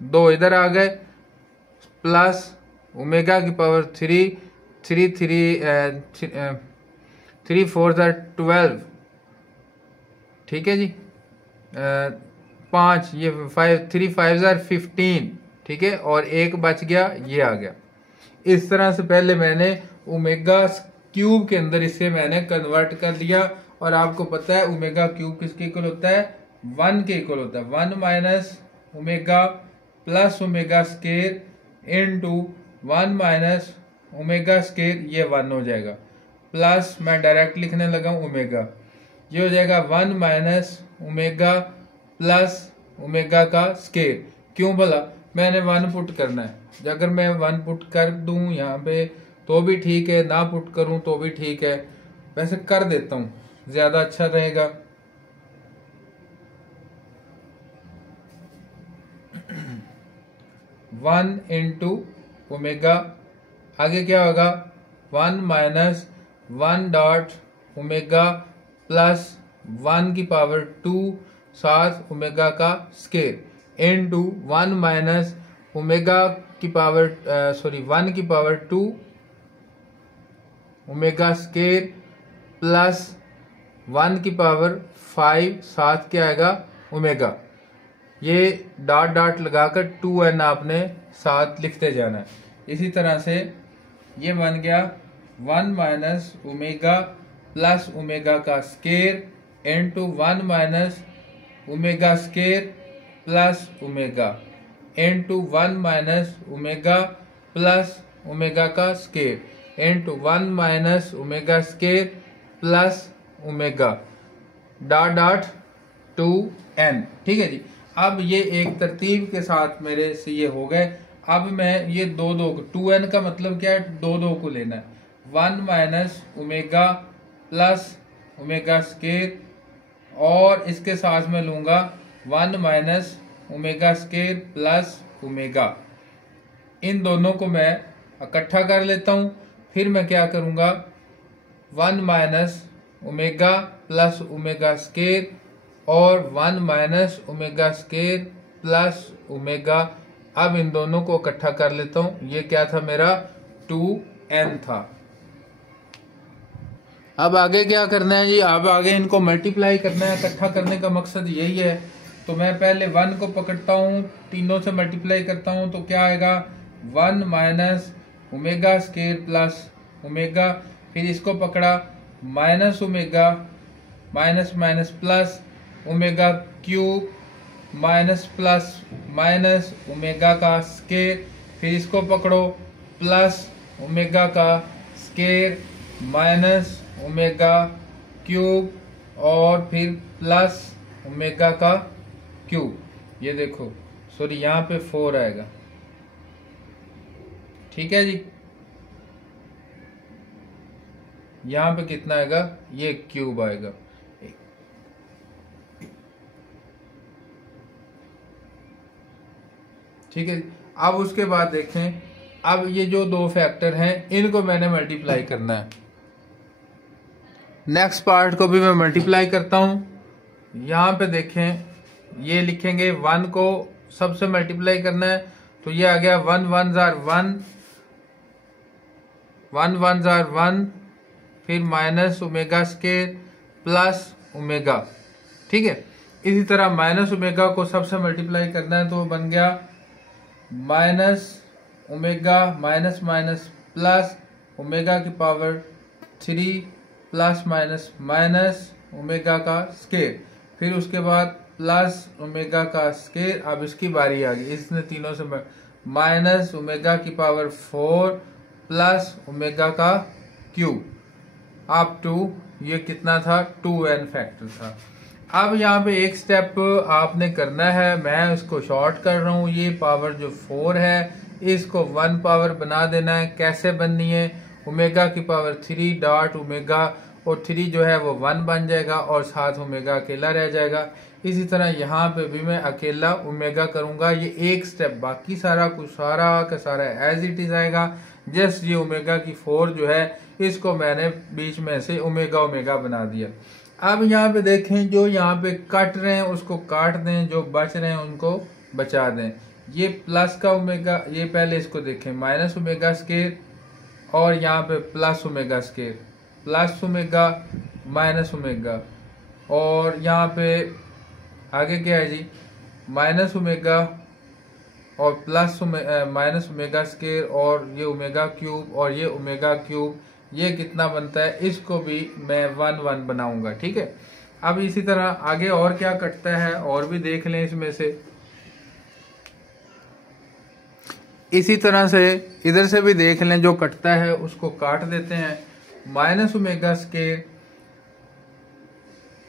2 इधर आ गए, प्लस ओमेगा की पावर 3 4s are 12, ठीक है जी, 5 ये 3 5s are 15, ठीक है, और एक बच गया ये आ गया। इस तरह से पहले मैंने ओमेगा क्यूब के अंदर इसे मैंने कन्वर्ट कर लिया। और आपको पता है ओमेगा क्यूब किसके इक्वल होता है, 1 के इक्वल होता है। 1 minus omega plus omega square into 1 minus omega square, ये 1 हो जाएगा, प्लस मैं डायरेक्ट लिखने लगा हूं ओमेगा, ये हो जाएगा 1 माइनस ओमेगा प्लस ओमेगा का स्केयर। क्यों भला, मैंने 1 पुट करना है, अगर मैं 1 पुट कर दूं यहाँ पे तो भी ठीक है, ना पुट करूं तो भी ठीक है, वैसे कर देता हूं ज्यादा अच्छा रहेगा। वन इंटू ओमेगा, आगे क्या होगा 1 माइनस 1 डॉट ओमेगा प्लस 1 की पावर 2 साथ ओमेगा का स्केयर इनटू 1 माइनस ओमेगा की पावर 1 की पावर 2 ओमेगा स्केयर प्लस 1 की पावर 5 साथ क्या आएगा ओमेगा, ये डॉट डॉट लगाकर 2n आपने साथ लिखते जाना है। इसी तरह से ये बन गया 1 माइनस ओमेगा प्लस ओमेगा का square into 1 minus omega square plus omega into 1 minus omega plus omega का square into 1 minus omega square plus omega dot dot 2n, ठीक है जी। अब ये एक तरतीब के साथ मेरे से ये हो गए। अब मैं ये 2 2n का मतलब क्या है, 2 को लेना है, 1 minus omega plus omega square और इसके साथ में लूंगा 1 minus omega square plus omega, इन दोनों को मैं इकट्ठा कर लेता हूं। फिर मैं क्या करूंगा 1 minus omega plus omega square और 1 minus omega square plus omega, अब इन दोनों को इकट्ठा कर लेता हूं। ये क्या था मेरा 2n था। अब आगे क्या करना है जी, अब आगे इनको मल्टीप्लाई करना है, इकट्ठा करने का मकसद यही है। तो मैं पहले 1 को पकड़ता हूँ, तीनों से मल्टीप्लाई करता हूँ तो क्या आएगा 1 minus omega square plus omega, फिर इसको पकड़ा minus omega minus minus plus omega cube minus plus minus omega का स्केयर, फिर इसको पकड़ो प्लस ओमेगा का स्केयर माइनस ओमेगा क्यूब और फिर प्लस ओमेगा का क्यूब। ये देखो सॉरी यहाँ पे 4 आएगा, ठीक है जी। यहाँ पे कितना आएगा, ये क्यूब आएगा। ठीक है, अब उसके बाद देखें, अब ये जो 2 फैक्टर हैं इनको मैंने मल्टीप्लाई करना है। नेक्स्ट पार्ट को भी मैं मल्टीप्लाई करता हूं। यहाँ पे देखें, ये लिखेंगे 1 को सबसे मल्टीप्लाई करना है तो ये आ गया 1 1s are 1, 1 1s are 1, फिर minus omega square plus omega, ठीक है। इसी तरह माइनस ओमेगा को सबसे मल्टीप्लाई करना है तो बन गया minus omega minus minus plus omega की power 3 plus minus minus omega का स्केयर, फिर उसके बाद प्लस ओमेगा का स्केयर। अब इसकी बारी आ गई, इसने तीनों से माइनस ओमेगा की पावर 4 प्लस ओमेगा का क्यूब अप टू ये कितना था 2n फैक्टर था। अब यहाँ पे एक स्टेप आपने करना है, मैं इसको शॉर्ट कर रहा हूँ, ये पावर जो 4 है इसको 1 पावर बना देना है। कैसे बननी है, ओमेगा की पावर 3 डॉट ओमेगा, और 3 जो है वो 1 बन जाएगा और साथ ओमेगा अकेला रह जाएगा। इसी तरह यहाँ पे भी मैं अकेला ओमेगा करूंगा, ये एक स्टेप, बाकी सारा कुछ सारा का सारा एज इट इज आएगा। जस्ट ये ओमेगा की 4 जो है इसको मैंने बीच में से ओमेगा ओमेगा बना दिया। अब यहाँ पे देखें, जो यहाँ पे कट रहे हैं उसको काट दें, जो बच रहे हैं उनको बचा दें। ये प्लस का ओमेगा, ये पहले इसको देखें, माइनस ओमेगा स्केयर और यहाँ पे plus omega square, plus omega minus omega, और यहाँ पे आगे क्या है जी, माइनस ओमेगा और प्लस माइनस ओमेगा स्केयर, और ये ओमेगा क्यूब और ये ओमेगा क्यूब, ये कितना बनता है, इसको भी मैं 1 1 बनाऊंगा। ठीक है, अब इसी तरह आगे और क्या कटता है और भी देख लें इसमें से। इसी तरह से इधर से भी देख लें, जो कटता है उसको काट देते हैं। माइनस ओमेगा स्केयर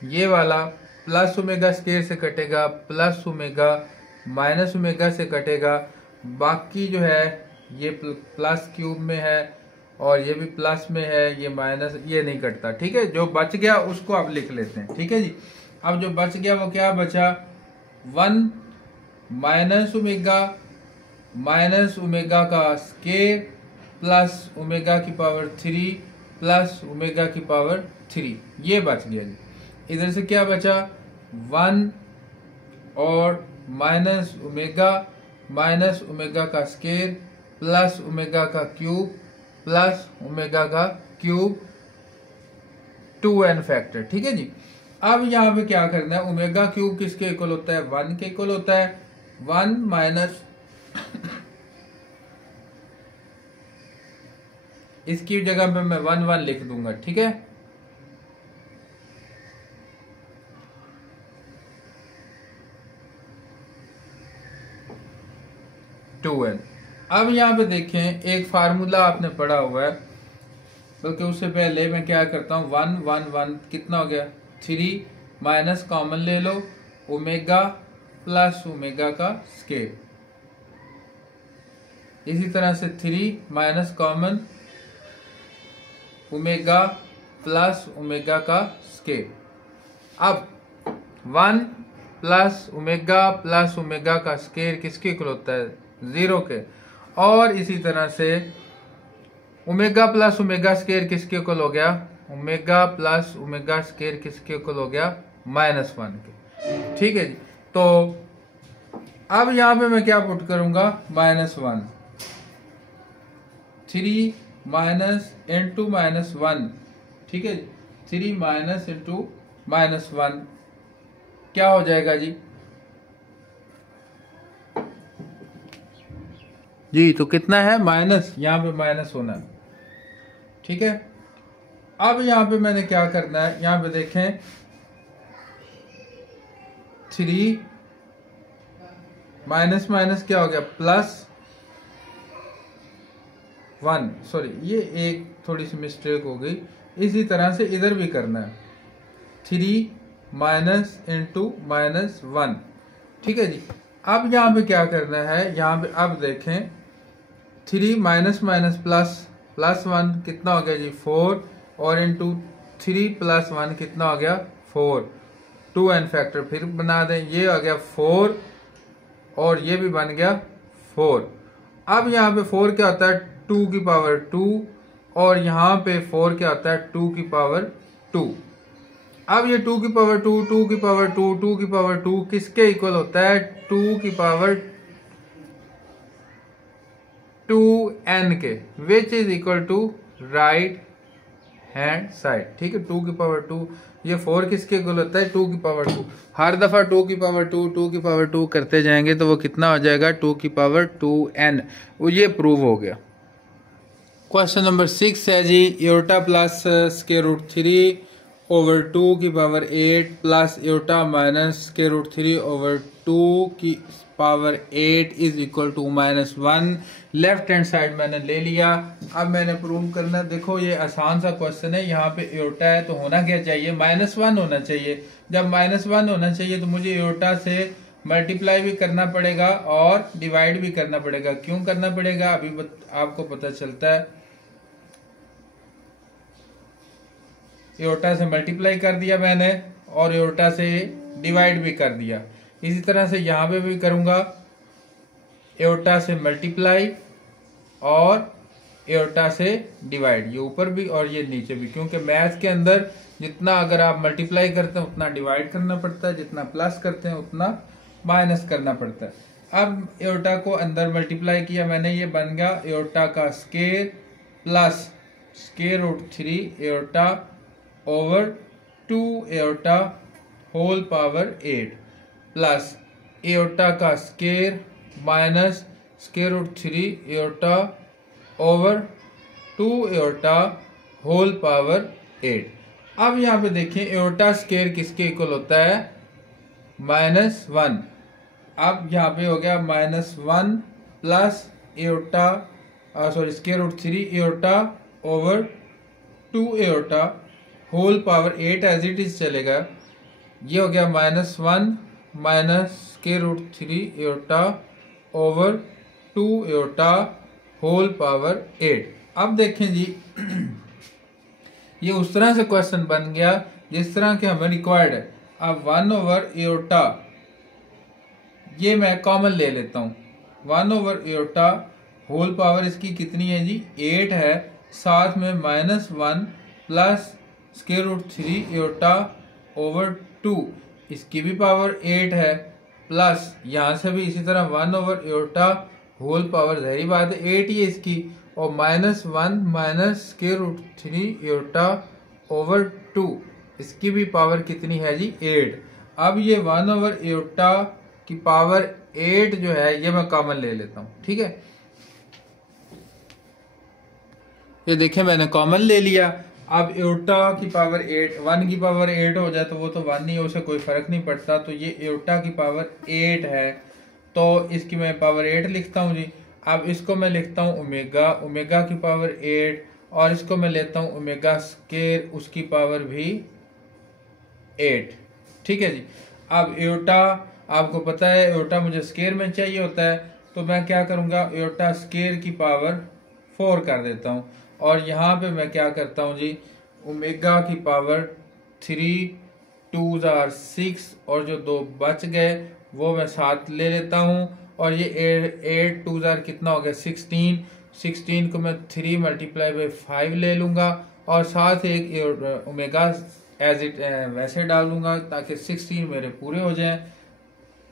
ये वाला प्लस ओमेगा स्केयर से कटेगा, प्लस ओमेगा माइनस ओमेगा से कटेगा, बाकी जो है ये प्लस क्यूब में है और ये भी प्लस में है, ये माइनस, ये नहीं कटता। ठीक है, जो बच गया उसको आप लिख लेते हैं। ठीक है जी, अब जो बच गया वो क्या बचा, 1 माइनस ओमेगा का स्केयर प्लस ओमेगा की पावर 3 प्लस ओमेगा की पावर 3, ये बच गया जी। इधर से क्या बचा, 1 और माइनस ओमेगा का स्केयर प्लस ओमेगा का क्यूब प्लस ओमेगा का क्यूब 2n फैक्टर। ठीक है जी, अब यहाँ पे क्या करना है, ओमेगा क्यूब किसके इक्वल होता है, 1 के इक्वल होता है। 1 माइनस इसकी जगह पे मैं 1 1 लिख दूंगा। ठीक है, अब यहाँ पे देखें, एक फार्मूला आपने पढ़ा हुआ है, बल्कि उससे पहले मैं क्या करता हूँ, 1 1 1 कितना हो गया, 3 माइनस कॉमन ले लो, ओमेगा प्लस ओमेगा का स्केयर, इसी तरह से 3 minus common omega plus omega का स्केयर। अब 1 प्लस ओमेगा का स्केयर किसके इक्वल होता है, 0 के, और इसी तरह से ओमेगा प्लस ओमेगा स्केयर किसके इक्वल हो गया, ओमेगा प्लस ओमेगा स्केयर किसके इक्वल हो गया, -1 के। ठीक है जी, तो अब यहां पे मैं क्या पुट करूंगा, -1, 3 माइनस इंटू -1। ठीक है, 3 माइनस इंटू -1 क्या हो जाएगा जी, जी तो कितना है, माइनस, यहाँ पे माइनस होना है। ठीक है, अब यहाँ पे मैंने क्या करना है, यहाँ पे देखें 3 माइनस माइनस क्या हो गया, +1, सॉरी ये एक थोड़ी सी मिस्टेक हो गई। इसी तरह से इधर भी करना है, 3 माइनस इंटू -1। ठीक है जी, अब यहाँ पे क्या करना है, यहाँ पे अब देखें 3 माइनस माइनस +1 कितना हो गया जी, 4, और इंटू 3 + 1 कितना हो गया, 4, 2n फैक्टर फिर बना दें, ये आ गया 4 और ये भी बन गया 4। अब यहाँ पे 4 क्या होता है, 2 की पावर 2, और यहाँ पे 4 क्या होता है, 2 की पावर 2। अब ये 2 की पावर 2, 2 की पावर 2, 2 की पावर 2 किसके इक्वल होता है, 2 की पावर 2n के, which is equal to right hand side. ठीक है, 2 की पावर 2, ये 4 किसके इक्वल होता है, 2 की पावर 2। हर दफा 2 की पावर 2, 2 की पावर 2 करते जाएंगे तो वो कितना हो जाएगा, 2 की पावर 2n। वो ये प्रूव हो गया। क्वेश्चन नंबर 6 है जी, iota plus square root 3 over 2 की power 8 plus iota minus square root 3 over 2 की power 8 is equal to -1। Left hand side मैंने ले लिया। अब मैंने प्रूव करना, देखो ये आसान सा क्वेश्चन है। यहाँ पे एओर्टा है तो होना क्या चाहिए, -1 होना चाहिए। जब -1 होना चाहिए तो मुझे एओर्टा से मल्टीप्लाई भी करना पड़ेगा और डिवाइड भी करना पड़ेगा। क्यों करना पड़ेगा अभी आपको पता चलता है। एओर्टा से मल्टीप्लाई कर दिया मैंने और एओर्टा से डिवाइड भी कर दिया। इसी तरह से यहाँ पे भी करूंगा, एओर्टा से मल्टीप्लाई और एओर्टा से डिवाइड, ये ऊपर भी और ये नीचे भी। क्योंकि मैथ के अंदर जितना अगर आप मल्टीप्लाई करते हैं उतना डिवाइड करना पड़ता है, जितना प्लस करते हैं उतना माइनस करना पड़ता है। अब एओर्टा को अंदर मल्टीप्लाई किया मैंने, ये बन गया एओर्टा का square plus square root 3 iota over 2 iota whole power 8 plus iota का square minus square root 3 iota over 2 iota whole power 8। अब यहाँ पे देखें एओर्टा स्क्वायर किसके इक्वल होता है, -1। अब यहाँ पे हो गया -1 plus iota square root 3 iota over 2 iota whole power 8 as it is चलेगा। ये हो गया -1 minus square root 3 iota over 2 iota whole power 8। अब देखें जी ये उस तरह से क्वेश्चन बन गया जिस तरह के हमें रिक्वायर्ड है। अब 1 ओवर एओर्टा ये मैं कॉमन ले लेता हूँ। 1 ओवर एओर्टा होल पावर इसकी कितनी है जी, 8 है। साथ में -1 plus square root 3 iota over 2 इसकी भी पावर 8 है। प्लस यहाँ से भी इसी तरह 1 ओवर एओर्टा होल पावर, जहरी बात है 8 ही है इसकी, और -1 minus square root 3 iota over 2 इसकी भी पावर कितनी है जी, 8। अब ये 1 ओवर एओर्टा की पावर 8 जो है ये मैं कॉमन ले लेता हूँ, ठीक है। ये देखें मैंने कॉमन ले लिया। अब एओर्टा की पावर 8, 1 की पावर 8 हो जाए तो वो तो 1 ही है, उसे कोई फर्क नहीं पड़ता। तो ये एओर्टा की पावर 8 है तो इसकी मैं पावर 8 लिखता हूँ जी। अब इसको मैं लिखता हूँ ओमेगा, ओमेगा की पावर 8, और इसको मैं लेता हूँ ओमेगा स्क्वायर, उसकी पावर भी 8, ठीक है जी। अब एओर्टा आपको पता है एओर्टा मुझे स्क्वायर में चाहिए होता है, तो मैं क्या करूँगा, एओर्टा स्क्वायर की पावर 4 कर देता हूँ। और यहाँ पे मैं क्या करता हूँ जी, ओमेगा की पावर 3 2s are 6 और जो 2 बच गए वो मैं 7 ले लेता हूँ। और ये 8 2s are कितना हो गया 16 को मैं 3 मल्टीप्लाई बाई 5 ले लूँगा और साथ एक ओमेगा एज इट वैसे डाल दूंगा ताकि 16 मेरे पूरे हो जाएं।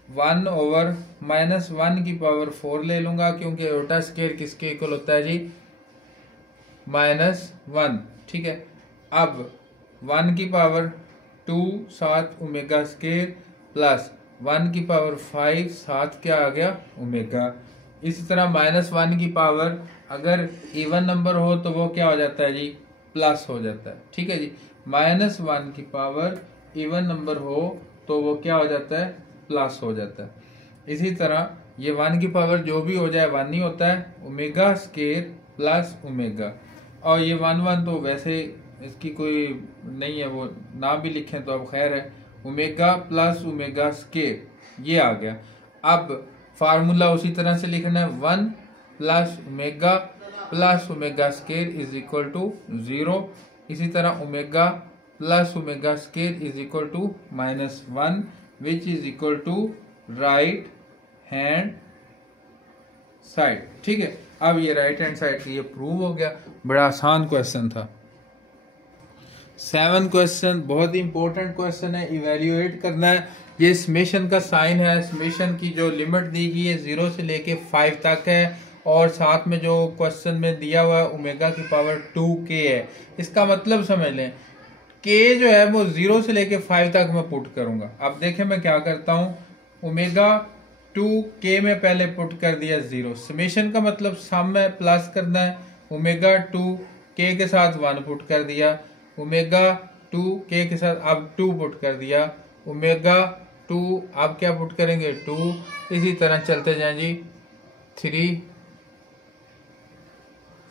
1 ओवर -1 की पावर 4 ले लूँगा क्योंकि एओर्टा स्क्वायर किसके इक्वल होता है जी, -1, ठीक है। अब 1 की पावर 2 7 ओमेगा स्क्वायर प्लस 1 की पावर 5 7 क्या आ गया ओमेगा। इसी तरह -1 की पावर अगर इवन नंबर हो तो वो क्या हो जाता है जी, प्लस हो जाता है, ठीक है जी। -1 की पावर इवन नंबर हो तो वो क्या हो जाता है, प्लस हो जाता है। इसी तरह ये 1 की पावर जो भी हो जाए 1 ही होता है, ओमेगा स्क्वायर प्लस ओमेगा। और ये 1 तो वैसे इसकी कोई नहीं है, वो ना भी लिखें तो अब खैर है, ओमेगा प्लस ओमेगा स्क्वायर ये आ गया। अब फार्मूला उसी तरह से लिखना है, 1 plus omega square is equal to 0। इसी तरह omega plus omega square is equal to -1 which is equal to right hand side, ठीक है। अब ये राइट हैंड साइड ये प्रूव हो गया, बड़ा आसान क्वेश्चन था। 7 क्वेश्चन बहुत ही इंपॉर्टेंट क्वेश्चन है, इवेल्युएट करना है। ये समेशन का साइन है, समेशन की जो लिमिट दी गई है 0 से लेके 5 तक है और साथ में जो क्वेश्चन में दिया हुआ है ओमेगा की पावर 2k है। इसका मतलब समझ लें k जो है वो 0 से लेके 5 तक मैं पुट करूंगा। अब देखें मैं क्या करता हूं, ओमेगा 2k में पहले पुट कर दिया 0, समेशन का मतलब सम है, प्लस करना है, ओमेगा 2 के के साथ 1 पुट कर दिया, ओमेगा 2 के के साथ अब 2 पुट कर दिया, ओमेगा 2 अब क्या पुट करेंगे 2, इसी तरह चलते जाएं जी 3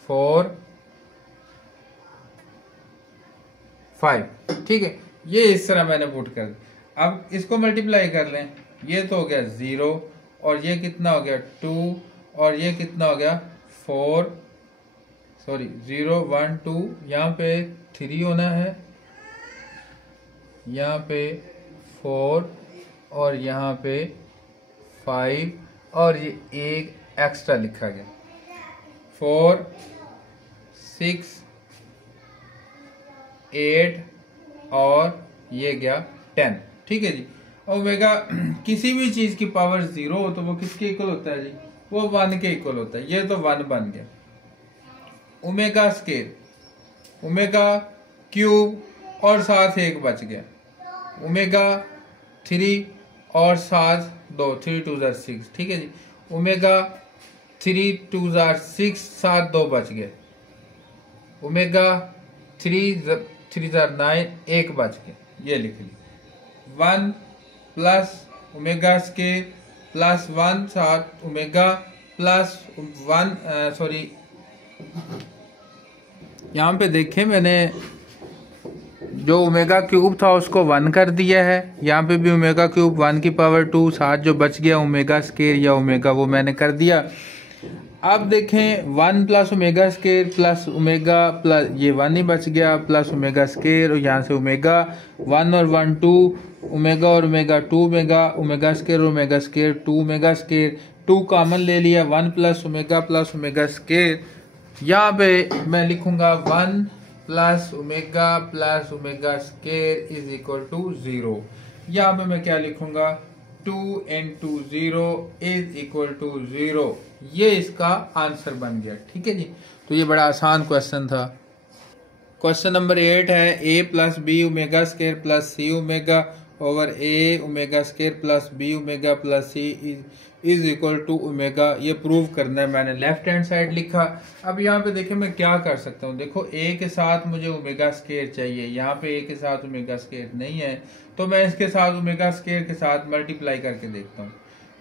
4 5। ठीक है, ये इस तरह मैंने पुट कर दिया। अब इसको मल्टीप्लाई कर लें, ये तो हो गया 0 और ये कितना हो गया 2 और ये कितना हो गया 4, सॉरी 0 1 2, यहाँ पे 3 होना है, यहाँ पे 4 और यहाँ पे 5 और ये एक एक्स्ट्रा लिखा गया 4 6 8 और ये गया 10। ठीक है जी। ओमेगा किसी भी चीज की पावर 0 हो तो वो किसके इक्वल होता है जी, वो 1 के इक्वल होता है। ये तो 1 बन गया। ओमेगा स्केयर, ओमेगा क्यूब और साथ 1 बच गया, ओमेगा 3 और साथ 2, 3 2 6। ठीक है जी। ओमेगा 3 2 6 साथ 2 बच गए, ओमेगा 3 3 9 1 बच गए। ये लिख ली 1 प्लस ओमेगा स्केयर प्लस 1 साथ ओमेगा प्लस 1 सॉरी यहाँ पे देखें मैंने जो ओमेगा क्यूब था उसको 1 कर दिया है, यहाँ पे भी ओमेगा क्यूब 1 की पावर 2 साथ जो बच गया ओमेगा स्केयर या ओमेगा वो मैंने कर दिया। अब देखें 1 plus omega square plus omega plus ये 1 ही बच गया प्लस ओमेगा स्केयर और यहाँ से ओमेगा 1 और 1 2 ओमेगा और ओमेगा 2 ओमेगा स्केयर और omega square 2 omega square 2 common ले लिया 1 प्लस ओमेगा स्केयर। यहाँ पे मैं लिखूंगा 1 plus omega square is equal to 0। यहाँ पे मैं क्या लिखूंगा 2 into 0 इज इक्वल टू 0। ये इसका आंसर बन गया। ठीक है जी। तो ये बड़ा आसान क्वेश्चन था। क्वेश्चन नंबर 8 है a plus B omega square plus C omega over a omega square plus B omega plus C is equal to omega. ये प्रूव करना है। मैंने लेफ्ट हैंड साइड लिखा। अब यहाँ पे देखिए मैं क्या कर सकता हूँ। देखो a के साथ मुझे ओमेगा स्केयर चाहिए, यहाँ पे a के साथ ओमेगा स्केयर नहीं है तो मैं इसके साथ ओमेगा स्केयर के साथ मल्टीप्लाई करके देखता हूँ।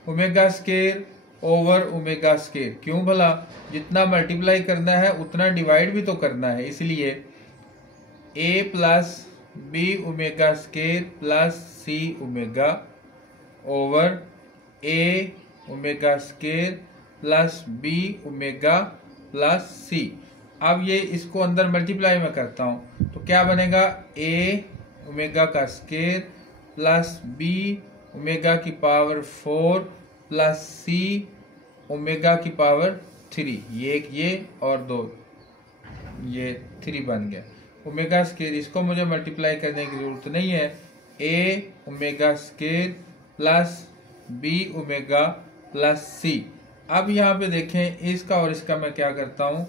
Omega square over omega square, क्यों भला, जितना मल्टीप्लाई करना है उतना डिवाइड भी तो करना है, इसलिए a plus B omega square plus C omega over a omega square plus B omega plus c. अब ये इसको अंदर मल्टीप्लाई में करता हूँ तो क्या बनेगा a ओमेगा का स्केयर प्लस बी ओमेगा की पावर 4 प्लस सी ओमेगा की पावर 3। ये और 2 ये 3 बन गया। ओमेगा स्केयर इसको मुझे मल्टीप्लाई करने की जरूरत नहीं है। a omega square plus B omega plus c. अब यहाँ पे देखें इसका और इसका मैं क्या करता हूँ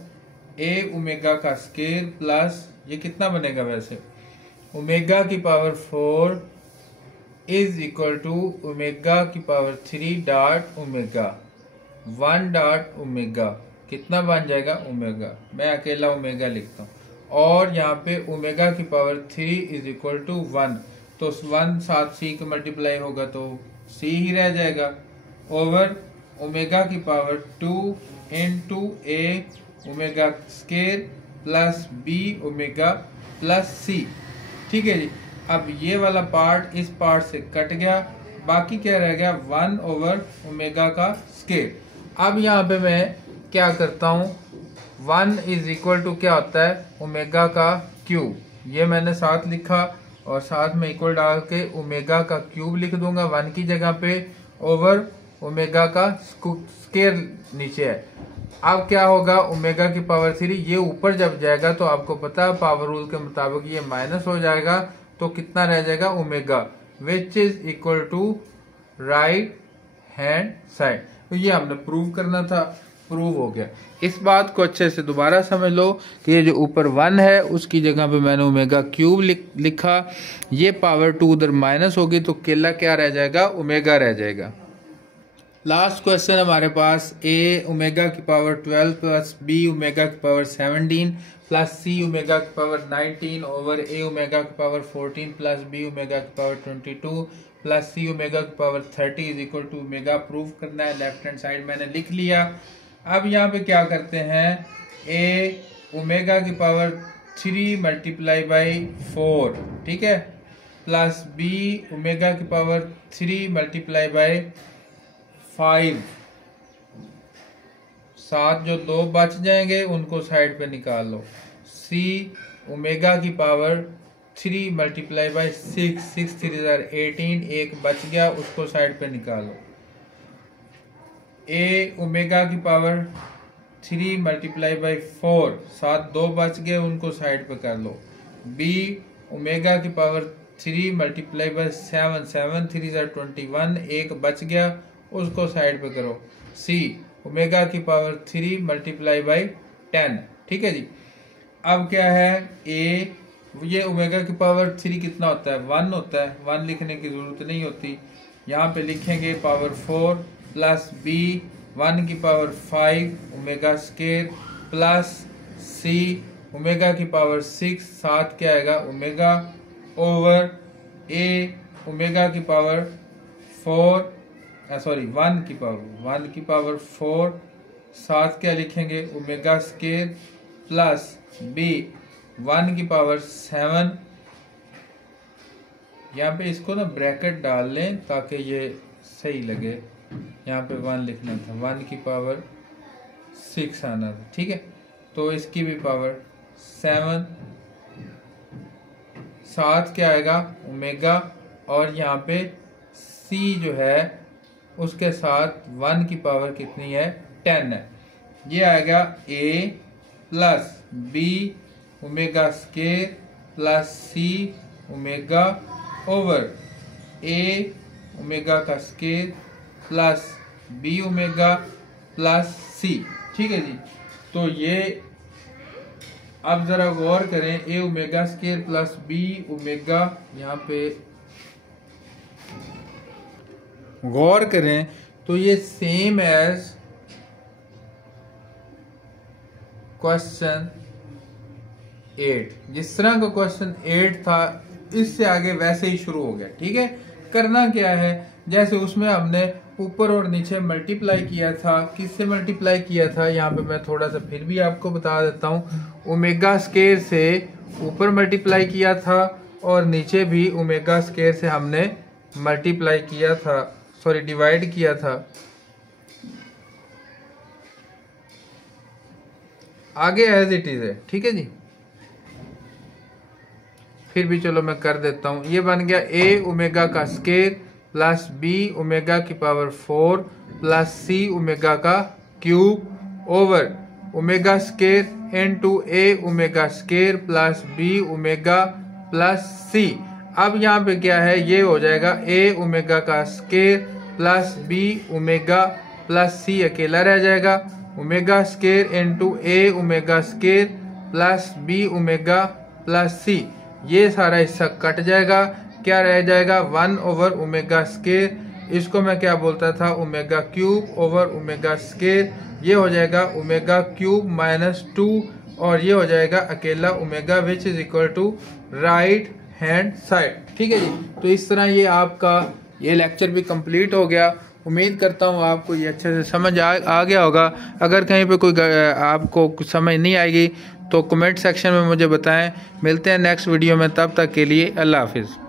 a ओमेगा का स्केयर प्लस ये कितना बनेगा वैसे ओमेगा की power 4 is equal to omega की power 3 dot omega 1 dot omega कितना बन जाएगा ओमेगा। मैं अकेला ओमेगा लिखता हूँ और यहाँ पे ओमेगा की पावर 3 इज इक्वल टू 1 तो 1 साथ सी का मल्टीप्लाई होगा तो सी ही रह जाएगा ओवर ओमेगा की power 2 into a omega square plus B omega plus c. ठीक है जी। अब ये वाला पार्ट इस पार्ट से कट गया, बाकी क्या रह गया 1 ओवर ओमेगा का स्केयर। अब यहाँ पे मैं क्या करता हूँ 1 इज इक्वल टू क्या होता है ओमेगा का क्यूब, ये मैंने साथ लिखा और साथ में इक्वल डाल के ओमेगा का क्यूब लिख दूंगा 1 की जगह पे ओवर ओमेगा का स्केयर नीचे है। अब क्या होगा ओमेगा की पावर 3 ये ऊपर जब जाएगा तो आपको पता है पावर रूल के मुताबिक ये माइनस हो जाएगा तो कितना रह जाएगा omega which is equal to right hand side. तो ये हमने प्रूव करना था, प्रूव हो गया। इस बात को अच्छे से दोबारा समझ लो कि ये जो ऊपर 1 है उसकी जगह पे मैंने ओमेगा क्यूब लिखा, ये पावर 2 उधर माइनस होगी तो केला क्या रह जाएगा ओमेगा रह जाएगा। लास्ट क्वेश्चन हमारे पास ए ओमेगा की पावर 12 प्लस बी ओमेगा की पावर 17 प्लस सी ओमेगा की पावर 19 ओवर ए ओमेगा की पावर 14 प्लस बी ओमेगा की पावर 22 प्लस सी ओमेगा की power 30 is equal to omega prove करना है। लेफ्ट हैंड साइड मैंने लिख लिया। अब यहाँ पे क्या करते हैं, ए ओमेगा की पावर 3 मल्टीप्लाई बाई 4, ठीक है, प्लस बी ओमेगा की पावर 3 मल्टीप्लाई बाई 5, 7 जो 2 बच जाएंगे उनको साइड पे निकाल लो। सी ओमेगा की पावर 3 मल्टीप्लाई बाई 6, 6 3 18, एक बच गया उसको साइड पे निकालो। ए ओमेगा की पावर 3 मल्टीप्लाई बाई 4, 7 2 बच गए उनको साइड पे कर लो। बी ओमेगा की पावर 3 मल्टीप्लाई बाई 7, 7 3 21, एक बच गया उसको साइड पे करो। सी ओमेगा की पावर 3 मल्टीप्लाई बाई 10, ठीक है जी। अब क्या है, ए ये ओमेगा की पावर 3 कितना होता है, 1 होता है, 1 लिखने की जरूरत नहीं होती, यहाँ पे लिखेंगे पावर 4 प्लस बी 1 की पावर 5 ओमेगा स्केयर प्लस सी ओमेगा की पावर 6, 7 क्या आएगा ओमेगा ओवर ए ओमेगा की पावर 4 1 की पावर 4, 7 क्या लिखेंगे ओमेगा स्केयर प्लस बी 1 की पावर 7, यहाँ पे इसको ना ब्रैकेट डाल लें ताकि ये सही लगे, यहाँ पे 1 लिखना था, 1 की पावर 6 आना था, ठीक है। तो इसकी भी पावर 7, 7 क्या आएगा ओमेगा, और यहाँ पे सी जो है उसके साथ 1 की पावर कितनी है 10 है। ये आएगा a plus B omega square plus C omega over A omega का square plus B omega plus c, ठीक है जी। तो ये अब जरा गौर करें, a omega square plus B omega, यहाँ पे गौर करें तो ये सेम एज क्वेश्चन 8, जिस तरह का क्वेश्चन 8 था इससे आगे वैसे ही शुरू हो गया, ठीक है। करना क्या है, जैसे उसमें हमने ऊपर और नीचे मल्टीप्लाई किया था, किससे मल्टीप्लाई किया था, यहाँ पे मैं थोड़ा सा फिर भी आपको बता देता हूँ। ओमेगा स्केयर से ऊपर मल्टीप्लाई किया था और नीचे भी ओमेगा स्केयर से हमने मल्टीप्लाई किया था, सॉरी डिवाइड किया था। आगे एज इट इज है, ठीक है जी। फिर भी चलो मैं कर देता हूं। ये बन गया ए ओमेगा का स्केयर प्लस बी ओमेगा की पावर 4 प्लस सी ओमेगा का cube over omega square into a omega square plus B omega plus c. अब यहाँ पे क्या है, ये हो जाएगा ए ओमेगा का square plus B omega plus c अकेला रह जाएगा, omega square into a omega square plus B omega plus c. ये सारा हिस्सा कट जाएगा, क्या रह जाएगा 1 ओवर ओमेगा स्केयर, इसको मैं क्या बोलता था omega cube over omega square. ये हो जाएगा ओमेगा क्यूब माइनस 2 और ये हो जाएगा अकेला omega which is equal to right hand side, ठीक है जी। तो इस तरह ये आपका ये लेक्चर भी कंप्लीट हो गया। उम्मीद करता हूँ आपको ये अच्छे से समझ आ गया होगा। अगर कहीं पे कोई आपको कुछ समझ नहीं आएगी तो कमेंट सेक्शन में मुझे बताएं। मिलते हैं नेक्स्ट वीडियो में, तब तक के लिए अल्लाह हाफिज़।